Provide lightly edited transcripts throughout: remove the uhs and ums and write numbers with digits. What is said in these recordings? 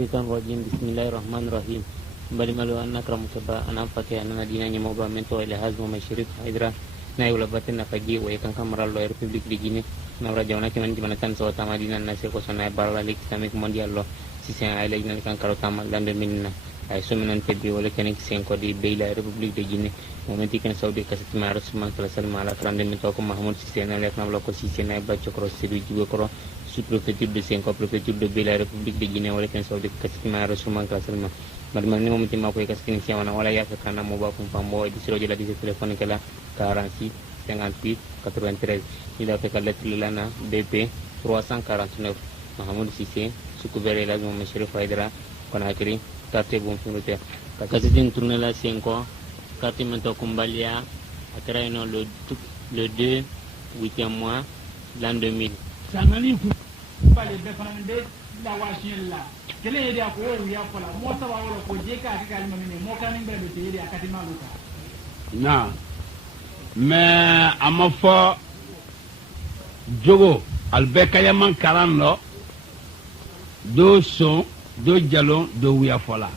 الشيطان الرجيم بسم الله الرحمن الرحيم بل ملو أن أكرم كبا أنا فكي أننا ديناني موبا منتو إلى هزم ومشرف حيدرا ناي ولباتنا فجي ويكن كامرا لو ريبوبليك دي جيني نورا جونا كمان جمانا كان سوى تاما دينا ناسي كوسونا بارلا ليك سامي كماندي الله سيسيان عائلة جنا كان كارو تاما لاندو مننا ay suminan tebbi wala kenen sen ko di beyla republique de guinée momenti ken saudi kasati ma rasman kala salma ala frande min to ko mahmoud sisena lek nam lako sisena ba chokro sidu jigo koro sous préfecture de sen ko préfecture de beyla republique de guinée wala ken saudi kasati ma rasman kala salma madman ni momenti ma ko kasati ni siwana wala ya kana mo ba kum pambo di siro jela di téléphone kala 46 58 93 ila fe kala tilana bp 349 mahmoud sisé sukubere la mo Chérif Aïdara Conakry carte bon finote kasitin tourner la 5 carte mento kumbalia atraino le 2 8e mois l'an 2000 sanani ku bale be fanande la washilla kele yedi ko ya fala mo sa wala ko je ka kalima mini mo kan ngbe be yedi akati maluka na mais amafo jogo albeka yaman karando do son do jalon do wiya fola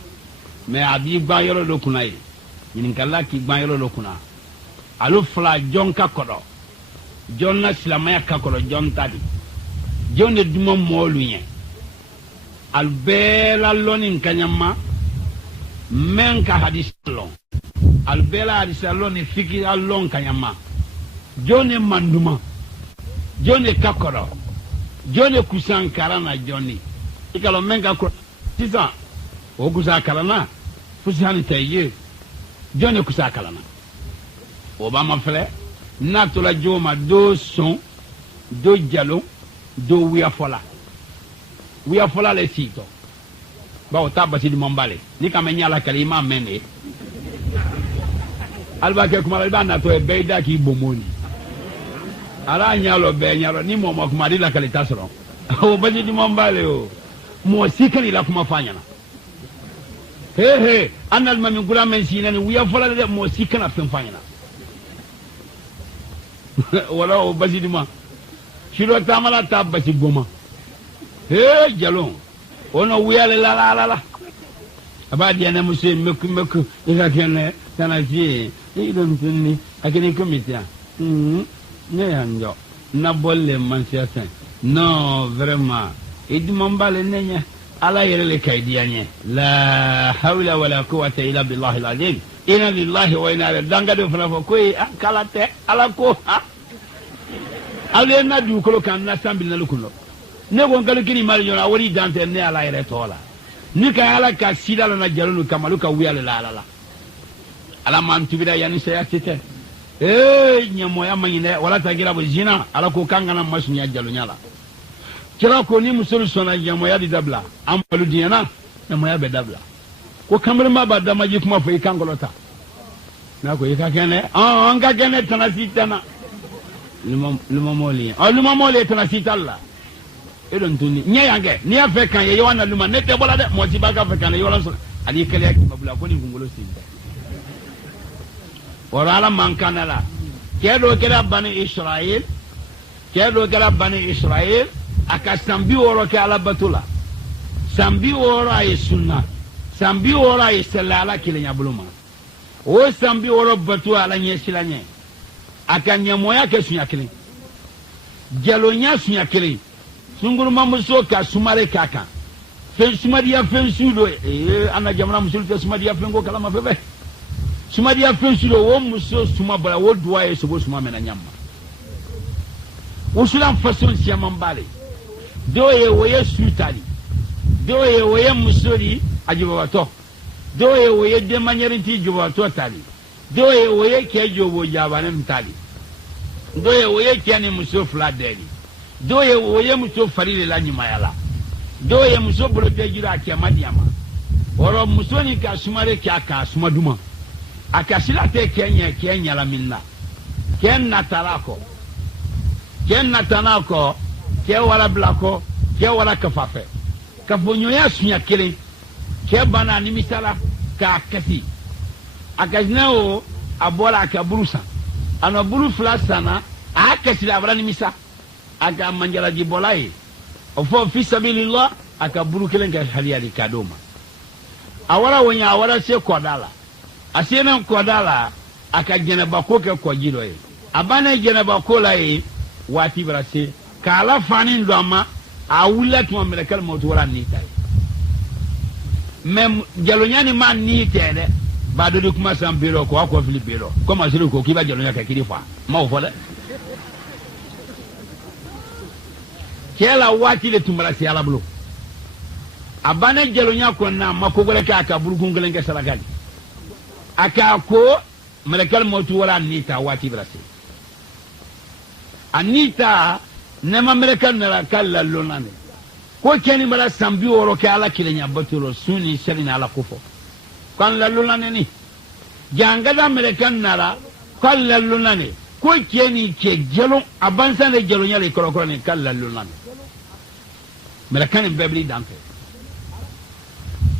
mais abi gbayoro do kuna yi ninkala ki gbayoro do kuna alu fla jon ka kodo jon na silamaya ka kodo jon tadi jon de duma molu yen albela lonin kanyama men ka hadis lon albela hadis lon fiki allon kanyama jon e manduma jon e ka kodo jon e kusankara na joni ikalo men ka kodo sisan o kusa kalana fusani taye jone kusa kalana o ba ma fele natola joma do son do jalo do wiya fola le sito ba o tabati di mombale ni kamenya la kalima mene alba ke kuma alba na to e beida ki bomoni ala nyalo be nyalo ni mo mo kuma di la kalita soro o ba di mombale o mo sikani la kuma fanya na he anal mami gura men sinani wiya fola de mo sikana fen fanya na wala o basidi ma shiro tamala tabasi goma he jalon ono wiya la abadi ana musse meku ila kene tanaji idon tunni akene comité ne yanjo na bolle man siasen non vraiment idimambale nenya ala yerele kaidiyanye la hawla wala quwwata illa billahi alazim inna lillahi wa inna ilaihi danga do fala ko kalate ala ko ale na du ko kan na sambil na lukulo ne gon galu kini mari yona wori dante ne ala yere tola ni ka ala ka sidala na jalunu kamalu ka wiyale la ala man tibida yani sayatete nyamo ya manyine wala tagira bo zina ala ko kangana masunya jalunya la kira ko ni musulu sona jamoya di dabla amalu diana jamoya be dabla ko kamre ma ba dama ji kuma fa ikangolota na ko yika kene an ga kene tanasitana luma moli tanasitalla edon tuni nyayange ni afe kan ye wana luma nete bola de mo ti baga fe kan ye wala so ali kele ak mabula ko ni ngolo sinda wala man kanala kedo kala bani israel aka sambi woro ke ala batula sambi woro ay sunna sambi woro ay selala kilenya buluma o sambi woro batu ala nyesilanye aka nyamoya ke sunya kile jalonya sunya kile sunguru mamuso ka sumare kaka fe sumadiya fe sudo ana jamana musul ke sumadiya fe ngo kala mafebe sumadiya fe sudo wo muso suma bala wo duwaye so bo suma mena nyamma usulan fason siamambale doye woye sutali doye woye musori ajibabato doye woye de manyarinti jibabato tali doye woye ke jobo jabane mtali doye woye ke ni muso fladeli doye woye muso farile la nyimayala doye muso blote jira ke madiama oro muso ni ka sumare ke aka sumaduma akashila te kenya la minna ken natalako ke wala blako ke wala kafafe kafonyo ya sunya kele ke bana ni misala ka kasi akajnao abola akaburusa ana buru flasana akasi la bala ni misa aga manjala di bolai ofo fi sabilillah aka buru kelen ka haliya di kadoma awara wonya awara se kodala asena kodala aka jenaba ko ke ko jiro e abana jenaba ko la e wati brase kala fanin do ama awula tuma melekal mawtu wala ni tay mem jalonyani man ni tede ba do kuma sam biro ko ko fili biro comme asiro ko kiba jalonya ka kiri fa ma o fole kela wati le tumara si ala bulu abana jalonya ko na makogole ka ka burgun gelen ke salagadi aka ko melekal mawtu wala ni ta wati brase anita nema melekal na kala lonane ko keni mala sambi woro ke ala kilenya baturo suni selina ala kufo kan la lonane ni jangada melekal nara kala lonane ko keni ke jelo abansa ne jelo nyale korokoro ni kala lonane melekal bebli dante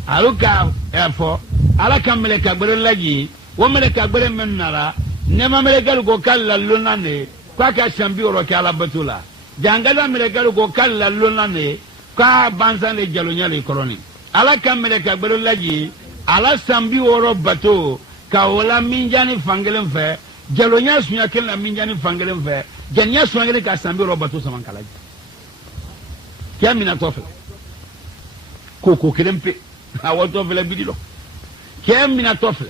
aluka efo ala kam melekal gbere laji wo melekal gbere men nara nema melekal ko kala lonane kwa ka sambi woro ke ala batula jangada melekal ko kala lonane ka bansan de jalonya le koroni ala kam melekal gbere laji ala sambi woro bato ka wala minjani fangelen fe jalonya sunya ken la minjani fangelen fe janya sunya ka sambi woro bato saman kala kemina tofle ko kelempe awoto vele bidilo kemina tofle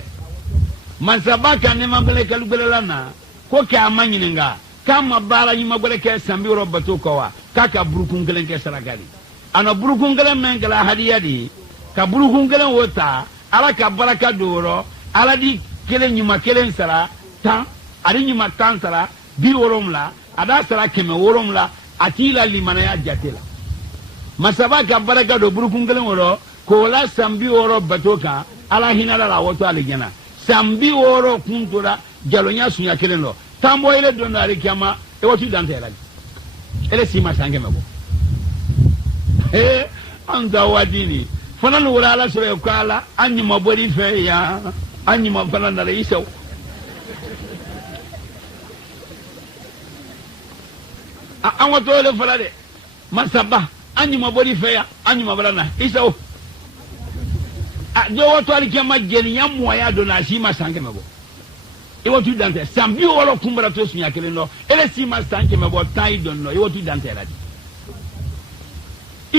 mansabaka ne melekal gbere lana ko ka amanyininga kama bala nyima gbere ke sambi woro bato ko wa kaka burukun gelen ke saragadi ana burukun gelen men kala hadiyadi ka burukun gelen wota ala ka baraka doro ala di kelen nyima kelen sara tan ari nyima tan sara bi worom la ada sara keme worom la atila limana ya jatela masaba ka baraka do burukun gelen woro ko la sambi woro batoka ala hinala la woto aligena sambi woro kuntura jalonya sunya kelen lo tambo ile do na rikama e wotu dante la ele sima sange mebo anta wadini fanan wala ala sura kala anyi mabori fe ya anyi mabana na isa an wato le fala de masaba anyi mabori fe ya anyi mabana na isa a do wato ali kema jeni ya moya do na sima sange mebo e wotu dante sambi wala kumbara to sunya kele no ele sima sange mebo tai don no e wotu dante la di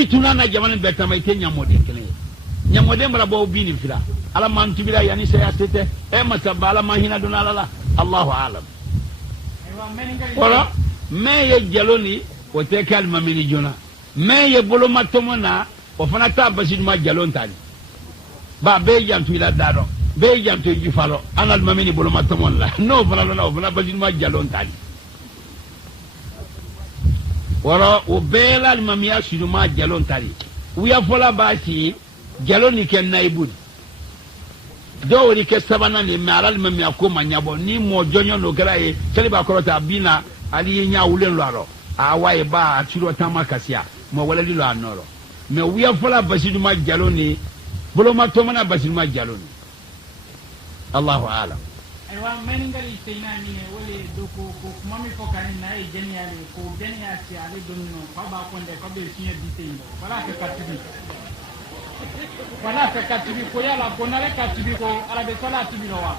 ituna na jamane betama ite nyamode kele nyamode mara bo bini fira ala man tibira yani se yastete e masaba ala mahina dona la Allahu aalam wala me ye jaloni o te kalma mini jona me ye bolo matomona o fana ta basid ma jalon tani ba be jantu ila dado be jantu jifalo anal mamini bolo matomon la no fana no fana basid ma jalon tani wala o bela mamiya shiruma jalon tari uya fola basi jaloni ken naibudi do wori ke sabana ni maral mamiya ko manyabo ni mo jonyo no graye tele ba korota bina ali nya wulen laro awaye ba atiro tamakasia mo wala li lo anoro me uya fola basi duma jaloni bolo matomana basi duma jaloni Allahu aalam aywa meningari seinani wole doko ko mami fokani na e geniale ko genia ci ale donno fa ba ko nde ko be signé ditendo wala ke katibi ko yala ko na le katibi ko ala be sala tibi no wa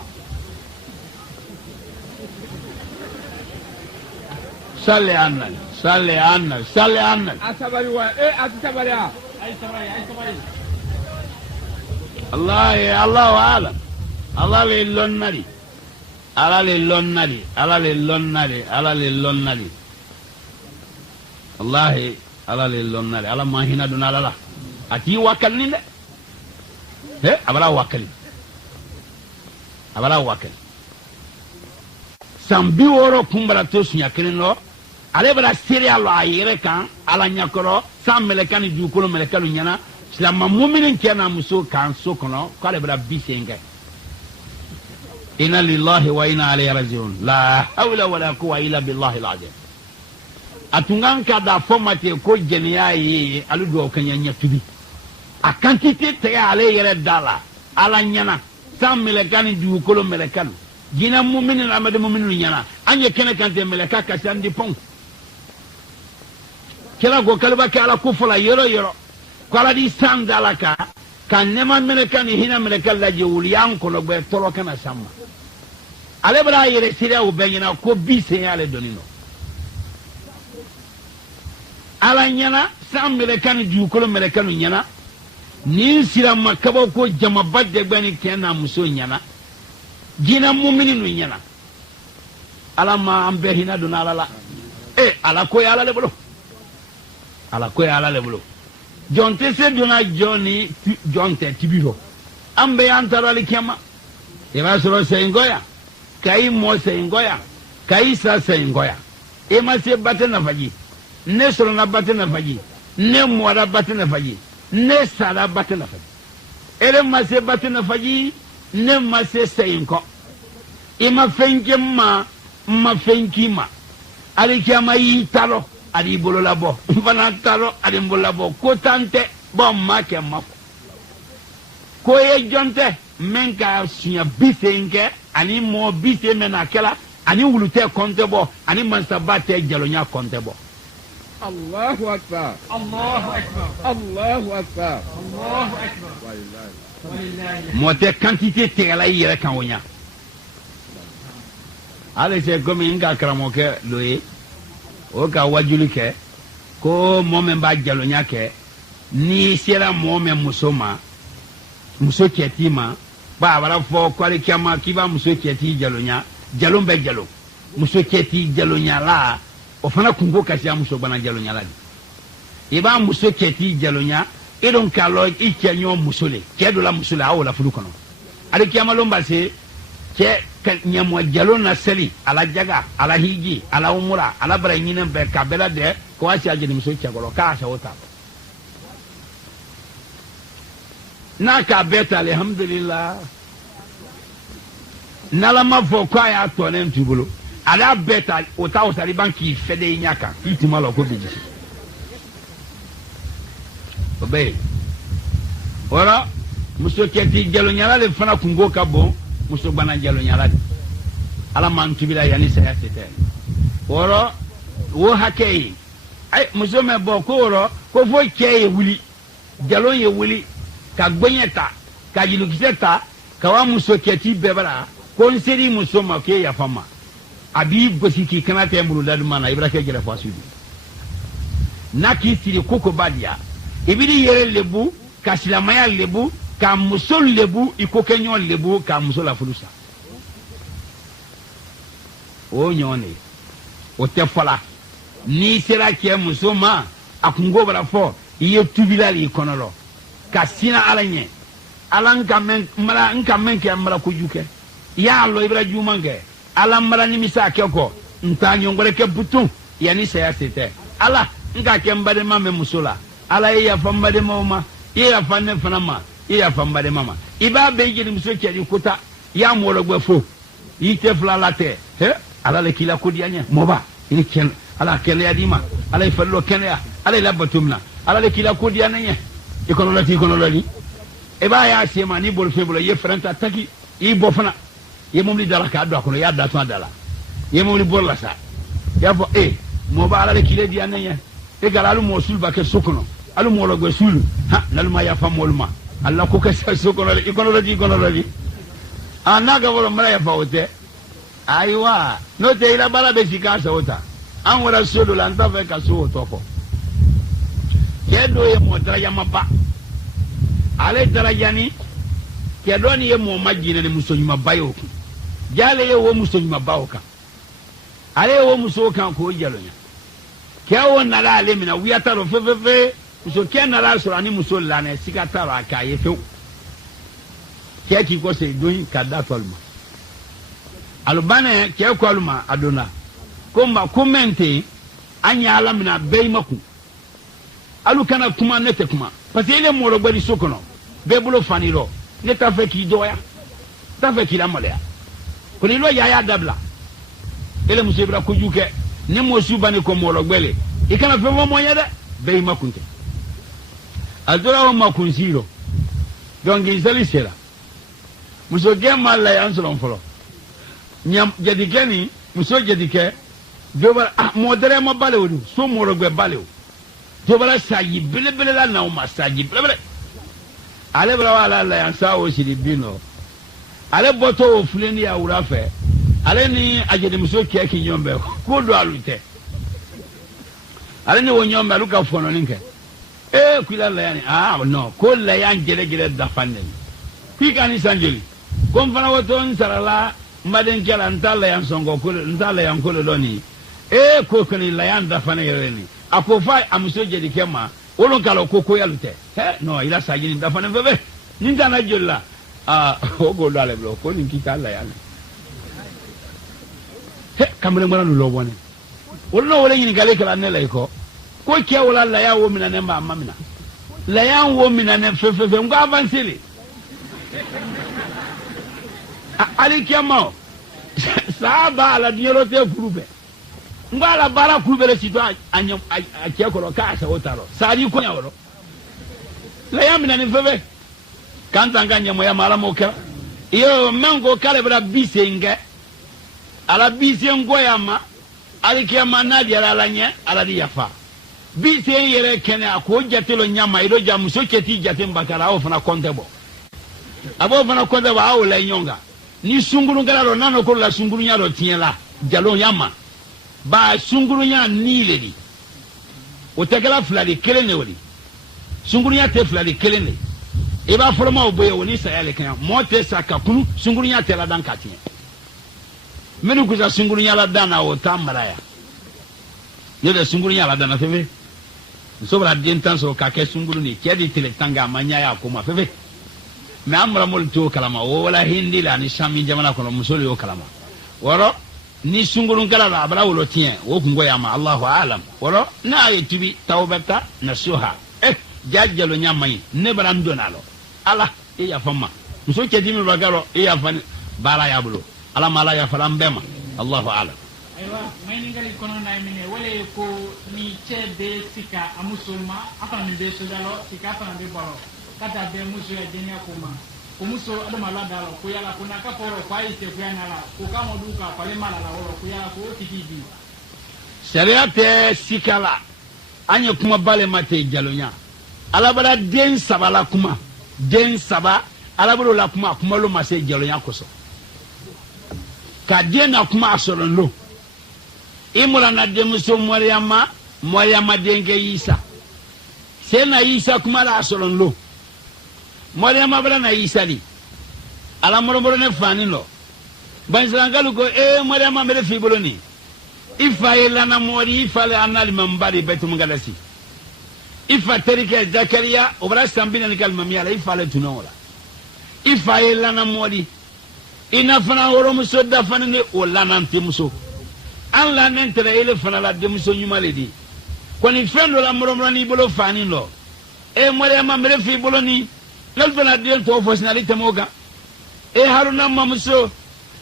salli anna asabari wa asabari ay sabari Allahu aalam Allah le lonnari ala le lonnali wallahi ala le lonnali ala mahina dun ala la ati wakalni de abala wakali sambi woro kumbara to sunya kelino ale bara serial ayire kan ala nyakoro sam melekani dukolo melekanu nyana silama mu'minin kena muso kan sokono kale bara bisenga inna lillahi wa inna ilayhi raji'un la hawla wala quwwata illa billahi al-azim atunganka da formate ko jeniya yi aludo kanyanya tubi akantite te ale yere dala ala nyana sam melekani dukolo melekanu jina mu'minin amade mu'minu nyana anye kene kante meleka kasandi pon kila go kalba kala kufula yero kwala di sandalaka kan nema meleka ni hina meleka laje wuliyan ko logbe tolo kana samma ale bra yere sire o benyina ko bi se ale donino ala nyana sam meleka ni du ko meleka no nyana ni sira makabo ko jama badde gbani kena muso nyana jina mumini no nyana ala ma ambe hina do nalala ala ko yala le bolo ala ko yala le bolo jonte se dona joni jonte tibiro ambe antara le kema e va solo se ngoya kai mo se ngoya kai sa se ngoya e ma se batena faji ne solo na batena faji ne mo da batena faji ne sala batena faji ere ma se batena faji ne ma se inko e ma fenke ma fenki ma ali kema yi talo ali bolo labo fana talo ali bolo labo ko tante bon ma ke ma ko e jonte menka sunya bisenke ani mo bise mena kala ani wulute konte bo ani mansabate jalonya konte bo Allahu akbar Allahu akbar Allahu akbar Allahu akbar walillahi mote quantité tegala yere kan wonya ale se gomi nga kramoke loye o ka wajuli ke ko momen ba jalonya ke ni sera momen musoma muso ketima ba bara fo kwali kama kiba muso keti jalonya jalombe jalo muso keti jalonya la o fana kungo kasi muso bana jalonya la iba muso keti jalonya idon kalo ikenyo musole kedo la musole awla fulu kono ali kiyama lomba se ke nyamo jalona seli ala jaga ala hiji ala umura ala bara nyine be kabela de ko asi ajini muso chagolo ka sa wota na ka beta alhamdulillah nala ma fo kwa ya to ne ntubulu ala beta ota osari banki fede nyaka itima lo ko biji obe ora muso keti jalo nyala le fana kungo ka bon muso bana jalo nyala ala man tibila yani sa yatete ora wo hakei ay muso me bo ko oro ko fo keye wuli jalo ye wuli ka gbenyeta ka jilukiseta ka wa muso keti bebara ko nseri muso ma ke ya fama abi gosiki kana te mbulu dadu mana ibrake jere fasudu naki tiri koko badia ibidi yere lebu ka silamaya lebu ka muso lebu ikokenyo lebu ka muso la fulusa o nyone o te fala ni sera ke muso ma akungo bara fo iye tubila li konolo ka sina alanye alanka men mala nka men ke mala kujuke ya allo ibra jumange ala mala ni misa ke ko ntanyo ngore ke butu yani saya sete ala nka ke mbade mame musula ala ya fambade mama ya fanne fanama ya fambade mama iba beji ni muso ke kuta ya molo gbefo yite flalate he ala le kila kodianya moba ini ken ala kele yadima ala fallo kenya ala labatumna ala le kila kodianya nye ikono lati e ba ya sema ni bol febula ye franta taki i bofana ye mom li dala ka do ko ya da to dala ye mom li bol la sa ya fo mo ba ala le kile di ananya e galalu mo sulba ke sokono alu mo lo go sul ha nalma ya fa molma alla ko ka sokono ikono lati anaga wala mara ya fa wote aiwa no te ila bala be sikasa wota an wala solo la nta fe ka so toko kedo ye mo dara ya maba ale darajani kedoni ye mo majina ni musonyima bayoku jale ye wo musonyima bawoka ale wo musoka ko jalonya kewo nala ale mina wiata ro fefefe muso kena la so ani muso lana sikata ra ka ye fe keki ko se doyin kada tolma alubane ke ko aluma adona komba kommente anya ala mina beimaku alu kana kuma nete kuma parce que ele moro gbari sokono be bulo faniro ne ta fe ki doya ta fe ki la molea ko ni lo ya dabla ele musibra ko juke ne mo subani ko moro gbele e kana fe mo moya de be makunte adora o makunsiro donc izali sera muso gema la yansolo folo nyam jedikeni muso jedike joba modere mo balewu so moro gbe balewu to bara saji bele bele la na o masaji bele bele ale bara wala la yan sa o siri bino ale boto o fuleni ya wura fe ale ni ajede muso keki nyombe ko do alute ale ni wonyombe aluka fono ninke kula la yani no ko la yan gele da fanne ki kani sanjeli kom fana woto nsarala mbaden kala ntala yan songo ko ntala yan ko loni ko kani la yan da fanne yereni akofa amuso jedi kema wolon kala ko yalute no ila sajini da fanne bebe ninta na jolla o go dale blo ko ni kita la yan kamre ngwana lo bone wolno wala yini gale kala ne lay ko ke wala la ya wo mina ne ma mamina la ya wo mina ne fefe ngo avancele ali kiamo saba la diorote kurube ngala bara kurube le sito anya akia ko ka sa otaro sari ko nyawro la ya mina ne fefe kanta nganya mo ya mala mo ka yo mango kale bra bisenga ala bisengo ya ma ali kiama na dia la nya ala di yafa bise yere kene ko jatelo nyama ido jam so keti jatem bakara o fana kontebo abo fana kontebo awo la nyonga ni sunguru ngala ro nano ko la sunguru nya ro tiela jalo yama ba sunguru nya ni ledi o tegala flali kelene woli sunguru nya te flali kelene e ba forma o boye woni sa yale kan mo te saka kunu sunguru nya te la dan katie menu ku sa sunguru nya la dana o tamaraya yele sunguru nya la dana febe so bra den tan so ka ke sunguru ni kedi tele tanga manya ya ko ma febe me amra mol to kalama o wala hindi la ni shami jamana ko musoli o kalama woro ni sunguru kala la bra wolo tien o kungo ya ma Allahu aalam woro na yitubi tawbata nasuha jajjalo nyamai ne bra ndonalo ala e ya fama muso kedi mi bagaro e ya fan bara ya bulo ala mala ya falam bema Allahu aalam aywa mayni ngali kono nay mine wala ko ni chebe sika amusoma apa ni be sojalo sika apa be boro kata be muso ya denia kuma umuso ado malada lo ko yala kuna ka foro kwa ite ku yanala ko ka moduka kwa le mala la woro ko yala ko titidi sharia te sikala anye kuma bale mate jalonya ala bara den sabala kuma den saba ala baro la kuma lo mase jalonya koso ka den na kuma asoron lo imula na demuso Maryama denge Isa sena Isa kuma la asoron lo Maryama bala na Isa ni ala moro ne fani lo banzangalu ko Maryama mere fibolo ni ifa elana mori ifa le anali mambari betum galasi ifa terika Zakaria obra sambina ni kalma miala ifa le tunola ifa elana mori ina fana horo muso da fana ne olana ntimuso alla nentere ele fana la demuso nyumale di koni fendo la moro ni bolo fani lo Maryama mere fibolo ni lal fana de to fosnalite moga Haruna mamuso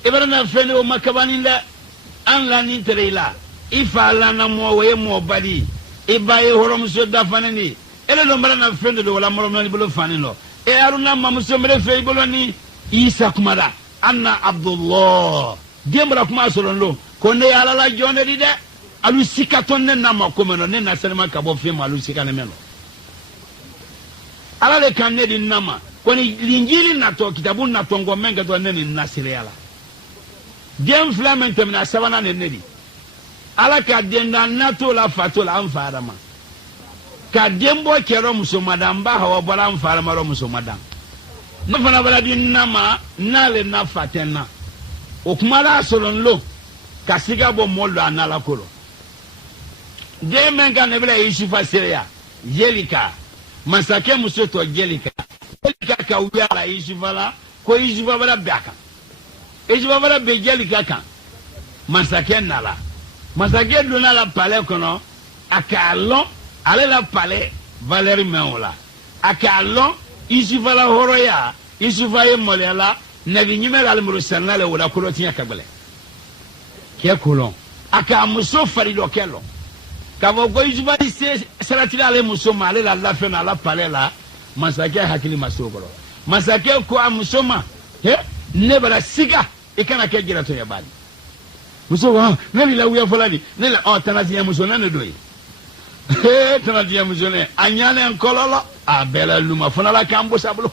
ibarana fendo makabani la an la ni terela ifa la na mo we mo bali ibaye horom so da fanani ele do mbara na fendo do wala mo ni bolo fanino Haruna mamuso mere fe bolo ni Isa kumara anna Abdullah dembra kuma solon lo konde ala la jonde di de alu sikaton ne na makomeno ne na selma kabo fe malu sikane meno ala le kanne di nama koni linjili na to kitabu na to ngomenga to ne ni nasire ala dem flamante na savana ne nedi ala ka denda nato la fatola amfarama ka dembo kero muso madam ba hawa bala amfarama ro muso madam no fana bala di nama nale na fatena okumala solon lo kasiga bo mollo anala kolo de menga ne bela Yusufa seria Jelika masake muso to Jelika ka uyala Yusufa la ko Yusufa bala baka Yusufa bala be Jelika kan masake nala masake dona la palais kono akalo ale la palais Valérie Meola akalo Yusufa la horoya Yusufa ye molela nabi nyimela al sanale wala kolo tinya kagbele ke kolon aka muso farido kelo kavo go Yusufa se saratila ale muso male la fe na la palais la masake hakili masogoro masake ko amusoma ne bara siga ikana ke gira to yabali muso wa nani la wiya folani ne la tanazi ya muso nane doyi tana dia musone anyane enkololo abela luma fona la kambo sablo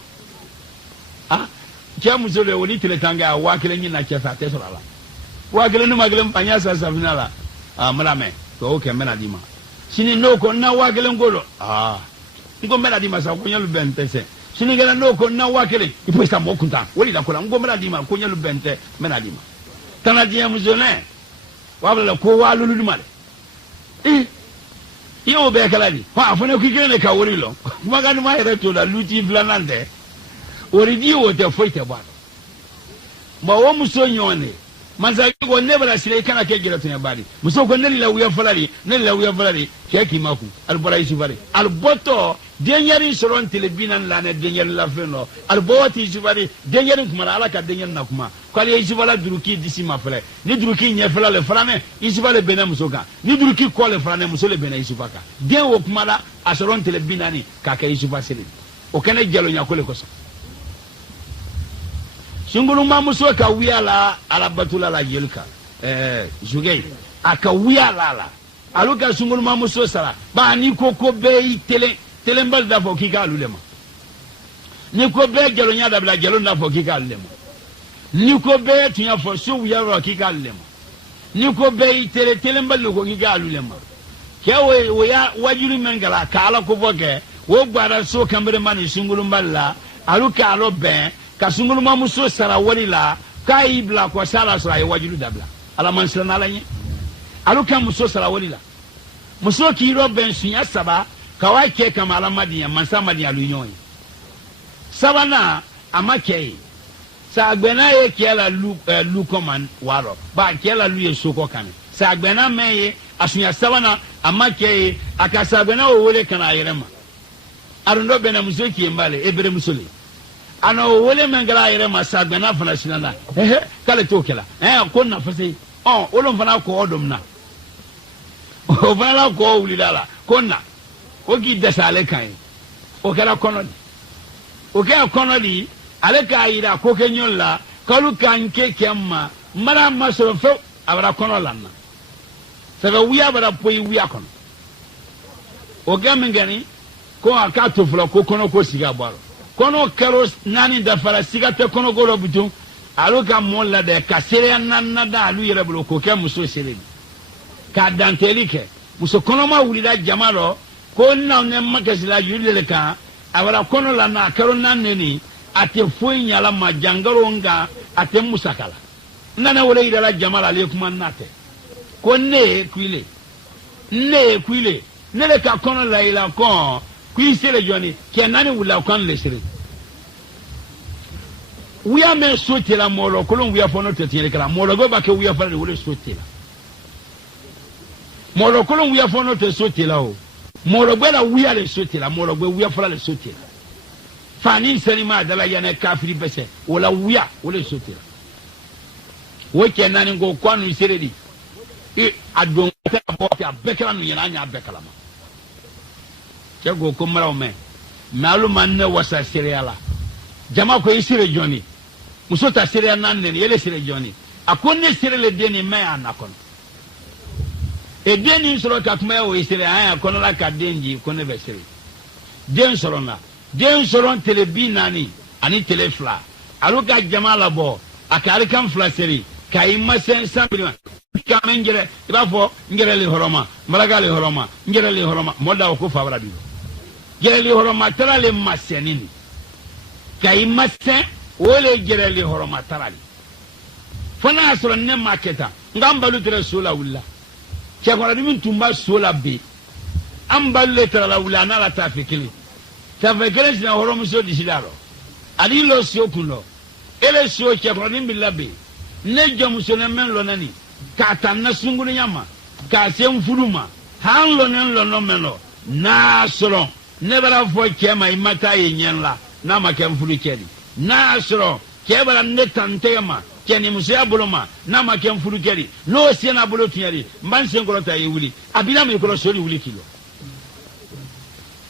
kia musole woni tele tanga wakile nyina chesa tesora la wakile no magile mpanya sasa finala mlame to okay mena dima sini noko na wakile ngolo ngo mena dima sa kunya lubente se sini gela noko na wakile ipo sta mokunta woli la kola ngo mena dima kunya lubente mena dima tana dia musone wabla ko walulu dumale yo be kala ni fa fone ku kene ka wori lo magani ma ere to la luti flanande ori di o te foite ba ma wo muso nyone manza ko ne bala sire kana ke gira tunya bari muso ko ne la wiya falari ke ki maku al boray sibari al boto denyari soron telebinan la ne denyari la feno al boti sibari denyari kuma ala ka denyari na kuma kwali isibala duruki disi ma fele ni duruki nye fela le frane isibale bena muso ka ni duruki ko le frane muso le bena isibaka den wo kuma la asoron telebinani ka ka isibasiri o kene jalo nya ko le koso sungulu ma muso ka wiya la ala batula la yelka jugay aka wiya la aluka sungulu ma muso sara ba ni koko be tele mbal da fo kika lulema ni ko be jalo nya da bla jalo na fo kika lulema ni ko be tunya fo so wiya ro kika lulema ni ko be tele mbal ko kika lulema ke wo ya wajuri mengala kala ko boke wo gbara so kambre mani sungulu mballa aluka alo ben ka sungulu ma muso sara wali la ka ibla ko sala sara ye wajulu dabla ala man sala nalanye aluka muso sara wali la muso ki ro ben sunya saba ka wa ke kama ala madiya mansa madiya lunyoy sabana amake sa agbena ye kiela lu command waro ba kiela lu ye soko kan sa agbena meye asunya sabana amake akasa agbena o wole kana yerema arundo bena muso ki mbale ebere musole ano wole mengala yere masagbe na fana sinana kale tokela ko na fase olon fana ko odom na o fana ko wulidala ko na o gi desale kan o kala kono di o kala kono di ale ka ira ko kenyola kalu kan ke kemma mara masoro fe abara kono lanna sebe wiya bara poi wiya kono o gamengani ko aka to flo ko kono ko siga baro kono keros nani da fara siga te kono goro butu aluka molla de kasere nanna da alu yere blo ko ke muso sere ka dantelike muso kono ma wulida jamalo ko na ne makasila yule ka awara kono la na kero nanni ate foinya la majangaro nga ate musakala nana wole ida la jamala alaikum annate ko ne kuile ne le ka kono la ila ko kui sere joni kenani wula kan le sere wiya men sote la molo kolon wiya fono te tiere kala molo go ba ke wiya fara wole sote la molo kolon wiya fono te sote la o molo go la wiya le sote la molo go wiya fara le sote la fani seri ma dala yana kafiri bese wala wiya wole sote la wo kenani go kwanu sere di adon ta bo ta bekala no yana anya bekala ma Jago kumara ome malu manne wasa seriala jama ko isire joni musota serial nanne yele sire joni akonne sirele deni me anakon e deni soro ka kuma o isire aya kono la ka denji kono be sire den soro na den soro telebinani ani telefla aluka jama la bo akari kan fla seri kai masen sambima kamengere ibafo ngere le horoma malaga le horoma ngere le horoma moda ko fabra bi gereli horoma tarale masenini kai masen wole gereli horoma tarale fana asoro ne maketa ngambalu tere sola wulla chakora dimin tumba sola be ambalu tere la wulla na la tafikili tafikili sina horomu so disilaro ali lo sio kulo ele sio chakora dimbi labe ne jomu so ne men lo nani ka tanna sungulu nyama ka sem furuma han lo nen lo no meno na soro nebara fo kema imata yenyenla na makem fulu kedi na soro kebara netantema keni musia boloma na makem fulu kedi no siena bolo tiari mbanse ngorota yewuli abina me kolo soli wuli kilo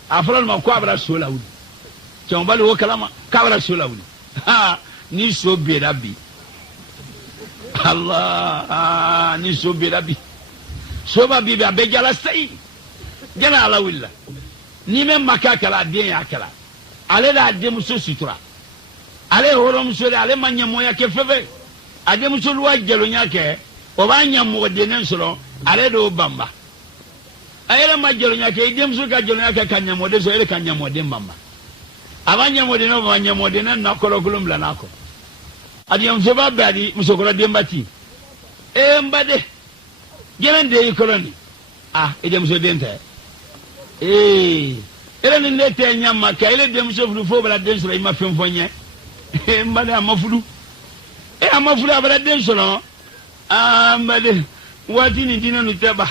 afral ma ko abra sola wuli chombali wo kalama kabra sola wuli ha ni so berabi Allah ni so berabi so ba bibi abejala sai jana ala willa ni men makakala den yakala ale da demuso sutura ale horom so ale manya moya ke feve ademuso luwa jelo nyake o ba nya mo de nen soro ale do bamba ayele ma jelo nyake demuso ka jelo nyake kanya mo de so ele kanya mo de bamba abanya mo de no banya mo de na kolo kulum la nako adiyam so ba badi musokoro de mbati mbade jelen de koloni demuso de nte ele ni nete nyama ka ele demuso fulu fo bala den soro ima femfonye mbade amafulu amafulu abala den soro mbade wati ni dina nuteba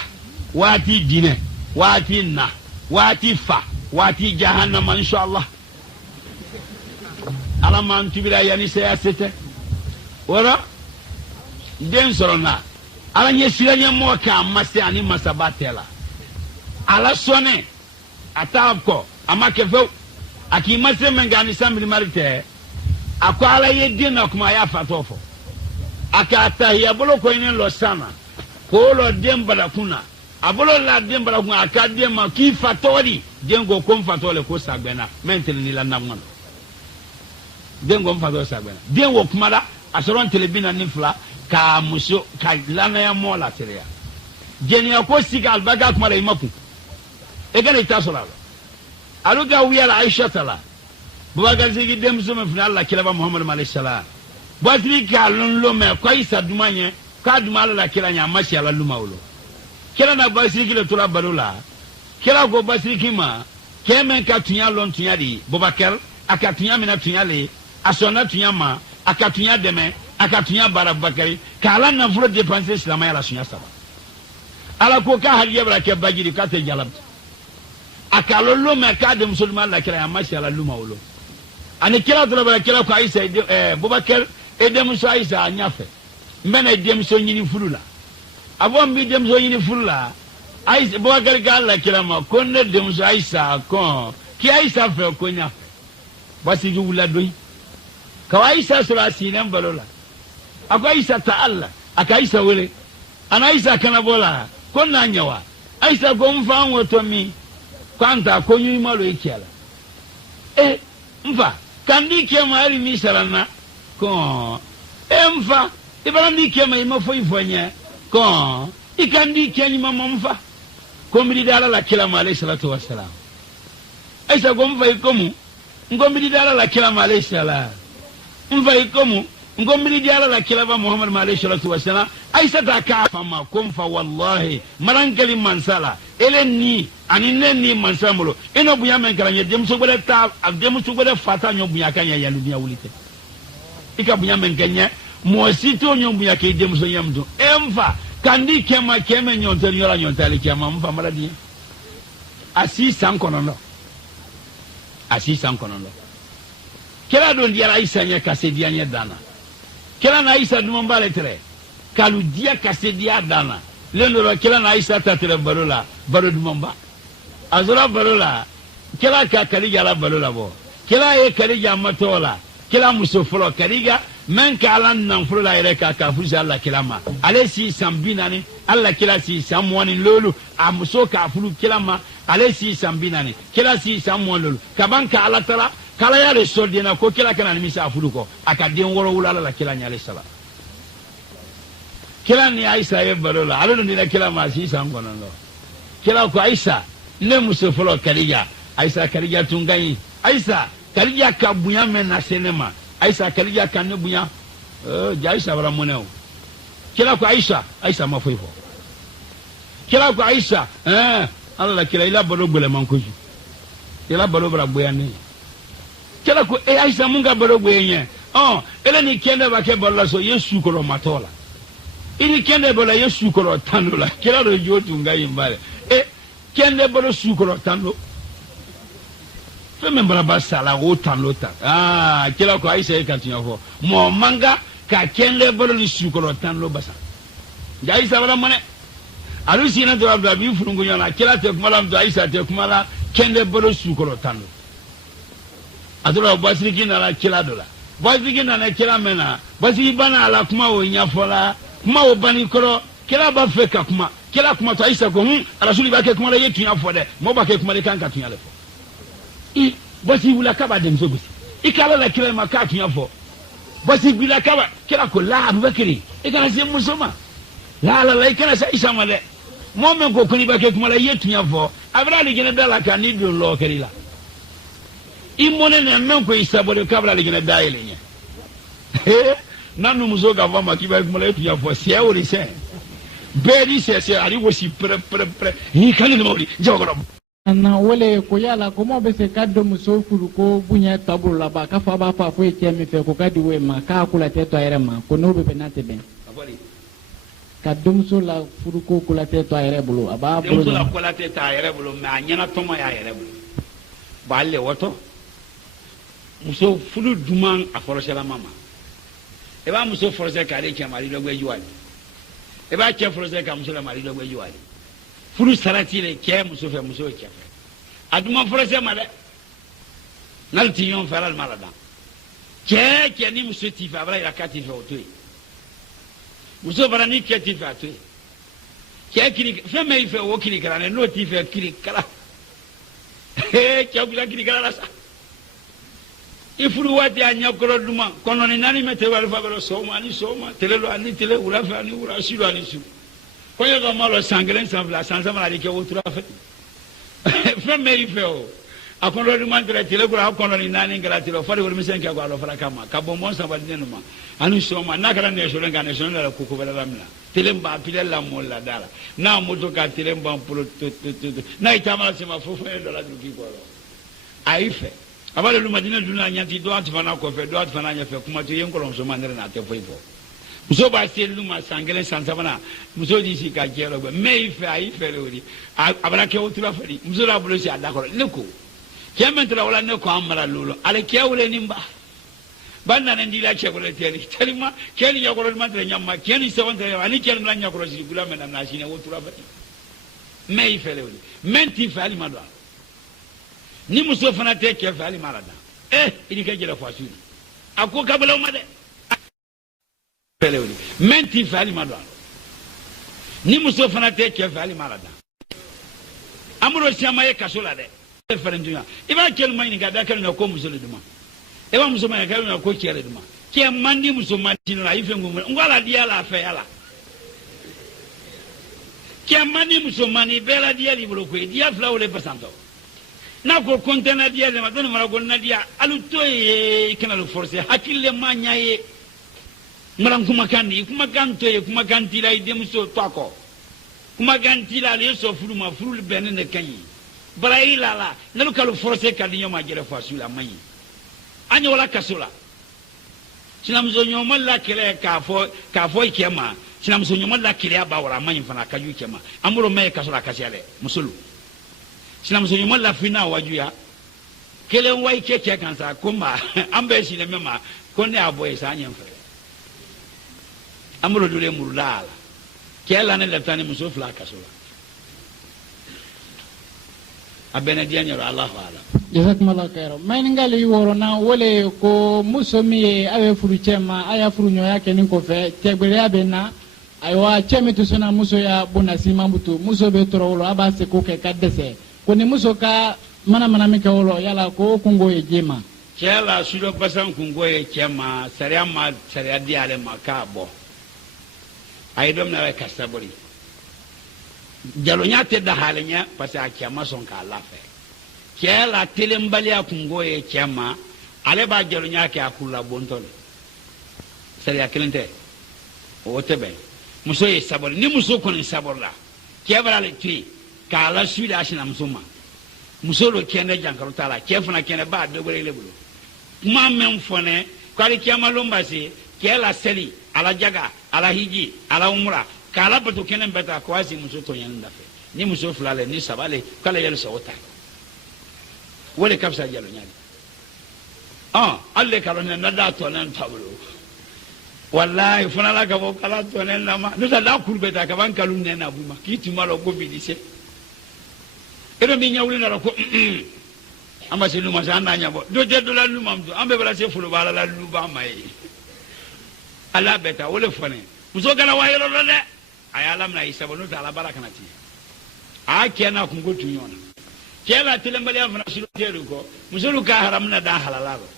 wati dine wati na wati fa wati jahannama inshallah ala man tibira yani saya sete wala den soro na ala nye siranya mo ka mase ani masabatela ala sone atako amakefe akimase mengani sambi marite akwala yedi na kuma ya fatofo akata ya bolo ko inen lo sana ko lo dembala kuna abolo la dembala kuna akadema ki fatori dengo ko fatole ko sagbena mentele ni la namon dengo mfato sagbena dengo kuma da asoron telebina ni fla ka muso ka lana ya mola tereya jeni ko siga albaga kuma la imaku e gane tasola aluga wiya Aisha tala bubaga zigi demso me fina Allah kilaba Muhammad alayhi salam batri ka lon me ko isa dumanye ka dumala la kilanya mashi ala lumawlo kila na basiri le tola balula kila go basiri kima kemen ka tunya lon tunya di Bubakar akatunya mina tunya le asona tunya ma akatunya deme akatunya barabakari kala na furo dépenser islam ya la sunya saba ala ko ka hadiya barake bajiri ka te jalab akalo lo me ka de musulman la kira mashi ala lumawlo ani kila tola bara kila ko Aisha Bubakar edem so Aisha anyafe mbena edem so nyini fulula abon bi dem so nyini fulula Aisha Bubakar ka la kila ma konne dem so Aisha ko ki Aisha fe ko nya basi ju wula doyi ka Aisha sura sinan balola akwai Aisha ta Allah aka Aisha wele ana Aisha kana bola konna nyawa Aisha ko mfa woto mi kwanta ko nyi malo ikiala mfa kandi kema ari mi sarana ko mfa ibarandi kema ima foi fonya ko ikandi kenyi mama mfa ko mi dala la kila alayhi salatu wassalam Aisha ko mfa ikomu ngombi dala la kila alayhi salam mfa ikomu ngombi dala la kila ba Muhammad alayhi salatu wassalam Aisha ta ka fama kumfa wallahi marankali mansala eleni anineni mansamulo eno buya men kalanye demso gbede ta demso gbede fata nyo buya kanya ya lunia wulite ika buya men kanya mo sito nyo buya ke demso yamdo emfa kandi kema keme nyo tel yora nyo tel kema mfa maladi asi sankonono kela don dia Aisha nya kasedia nya dana kela na Aisha dumombale tere kalu dia kasedia dana lendo kela na Aisha tatere barola baro dumomba azura barola kela ka kaliga la barola bo kela e kaliga matola kela musofolo kaliga men ka alan nan fula ire ka fuza Allah kilama alesi sambinani Allah kila si samwani lolu amuso ka fulu kilama alesi sambinani kila si samwani lolu kabanka Allah tala kala ya le soldina ko kila kana ni misa fulu ko akaden woro wulala la kila nyale sala kila ni Aisha ye barola alo ni la kila ma si samgono no kila ko Aisha ne musofolo kaliga Aisha kaliga tungai Aisha kaliga kabuya men na sinema Aisha kaliya kanne bunya Aisha wala moneo kila ko Aisha mafoifo kila ko Aisha Allah kila ila baro gbele mankoju ila baro bra boyane kila ko Aisha munga baro boyenye ele ni kende ba ke bolla so Yesu ko matola ini kende bola Yesu ko tanola kila ro jotu ngai mbale kende baro su ko tano femme braba sala otan lota kila ko Aisha e katinya fo mo manga ka kende bolo ni sukoro tan lo basa Aisha wala mone alu sina do abda bi furungu nyana kila te kuma do Aisha te kuma la kende bolo sukoro tan lo adura basri kina la kila dola basri kina na kila mena basri bana ala kuma o nya fola kuma o bani koro kila ba fe ka kuma kila kuma to Aisha ko rasuli ba ke kuma le tunya fo de mo ba ke kuma le kan ka tunya le fo I bosi wula ka ba dem so gusi ikala la kila ma ka tunya fo bosi wula ka ba kila ko la Abubakari ikala se musoma la ikala sa Aisha ma le mo men ko kuni ba ke kuma le tunya fo abra le gene dala ka ni do lo keri la imone ne men ko Aisha bo le ka abra le gene da ile nya nanu muso ka va ma ki ba kuma le tunya fo se o ri se beri se ali wosi pre ni kan ni mo ri jogoro na wale ko yala ko mo be se kaddo muso furu ko bunya tabul la ba ka fa ba fa fo e mi fe ko kadi we ma ka kula te to ayre ma ko no be penate ben kaddo muso la furu ko kula te to ayre bulu aba bulu muso la kula te ta ayre bulu ma nyana to ma ya ayre bulu balle woto muso furu duman a forose la mama e ba muso forose ka le mari lo gbe juwali e ba che forose ka muso la mari lo gbe juwali furu sarati le ke muso fe muso ke fe aduma forose ma de nalti yon feral malada ke ni muso ti fa bra ila kati fe otoi muso bara ni ke ti fa toi ke kiri fe me fe wo kiri kala ne no ti fe kiri kala ke bula kiri kala la sa ifuru wati anya koro duma kono ni nani mete wal fa bro soma telelo ani tele ura fa ani ura silu ani su koyo ga malo sangren sanfla sansama la ke wotura fa fe me fe o akono duma tele tele kura kono ni nani ngala tele fa wol misen ke ko alo fara kama ka bo mon samba dinu ma anu soma na kala ne so lenga ne so la ko bela lamla tele mba pile la mo la dala na mo to ka tele mba pro na itama sema fofo e dola du ki ko lo aife abale lu madina duna nyanti do atfana ko fe do atfana nya fe kuma to yen ko so manere na te foifo muso ba se lu ma sangelen sansabana muso di si ka jero be me fe ai fe lori abara ke otura fari muso la bulo si adakoro neko kementra wala neko amara lulo ale ke wule nimba banna nan dila che wala teli telima keni ya ko ma tre nyamma keni se wonte ani keni la nya ko si gula men na sine otura fari me fe lori menti fe ali madwa ni muso fana te ke fe ali marada ili ke jela fasuni ako kabala ma de menti fali madwa ni muso fana te ke fali marada amuro siama ye kasola de ferenduya iba kel mayni ga da kel na ko muso le duma e ba muso ma ga na ko kele duma ke mandi muso mandi na ife ngum ngala dia la fe ala ke mandi muso mani bela dia libro ko dia flawle pasanto na ko kontena dia le madonna mara gonna dia alu toye kana lo force hakille manya ye maran kuma kanto ye kuma kantila ide muso twako kuma kantila le so furu ma furu benen ne kanyi braila la nalu kalu force kadinyo ma jere fasula mayi anyo wala kasula sinamzo nyoma la kele ka fo ikema sinamzo nyoma la kele aba wala mayi fana kaju ikema amuro me kasula kasiale musulu sinamzo nyoma la fina wajuya kele wai keke kansa kuma ambe sine mema konne aboy sa nyemfa amuro dule murudala kela ne leptani muso fla kasola abena dianyoro Allah wala jazakumullahu khair maingali worona wole ko muso mi awe furu chema aya furu nyoya kenin ko fe tegbere abena aywa chemi to sona muso ya bona simambutu muso be torolo aba se ko ke kadese ko ni muso ka mana mi ka wolo yala ko kungo e jema kela sudo pasan kungo e chema saria diale makabo ay dom na kasabori jalo nyate da halenya parce a kiama son ka lafe kela telembali akungo e kiama ale ba jalo nyake akula bontole sari akelente o tebe muso e sabori ni muso ko ni saborla kebra le tri kala suida ashina musoma muso lo kende jankaro tala kefuna kende ba dogore le bulu kuma men fone kwali kiama lombasi kela seli ala jaga ala hiji ala umra kala bato kenen beta ko asi muso to yan dafe ni muso fulale ni sabale kala yel sawta wole kapsa jalo nyali alle kala na da to nan tablo wallahi fana la ka bo kala to nan ma no da kurbe ta ka ban kalu ne na buma kiti malo go bi dise edo mi nyawle na ko amba se luma sa na nyabo do je do la luma mdo ambe bala se fulu bala la luba mai ala beta wole fone muso kana wa yelo de ayalam na isabonu ta ala baraka nati a kena kungo tunyona kela tilembali afana sulu teru ko musulu ka haram na da halalalo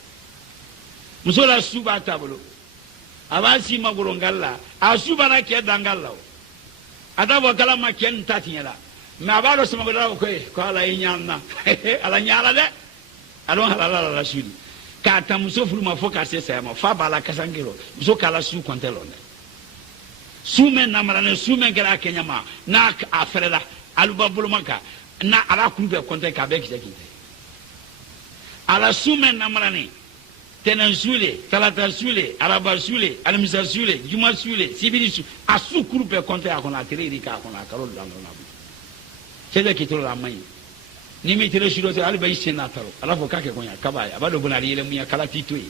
musula suba tabulu abasi maguro ngalla a suba na ke dangalla adabo kala ma ken tatinyala ma baro sama godara ko ala yinyana ala nyala de alon halala la sulu ka ta muso fulu ma foka se sa ma fa bala kasangiro muso kala su kontelo ne sumen namarane sumen kera kenya ma na afrela alubabulu maka na ala kulube konte ka be kite ala sumen namarane tenen sule talata sule araba sule almisa sule juma sule sibiri su asu kulube konte akona tiriri ka akona karol dando na bu cede kitolo la mai ni mi tire shiro te alba isena taro ala fo kake konya kabaya abado bunari ile muya kala titoi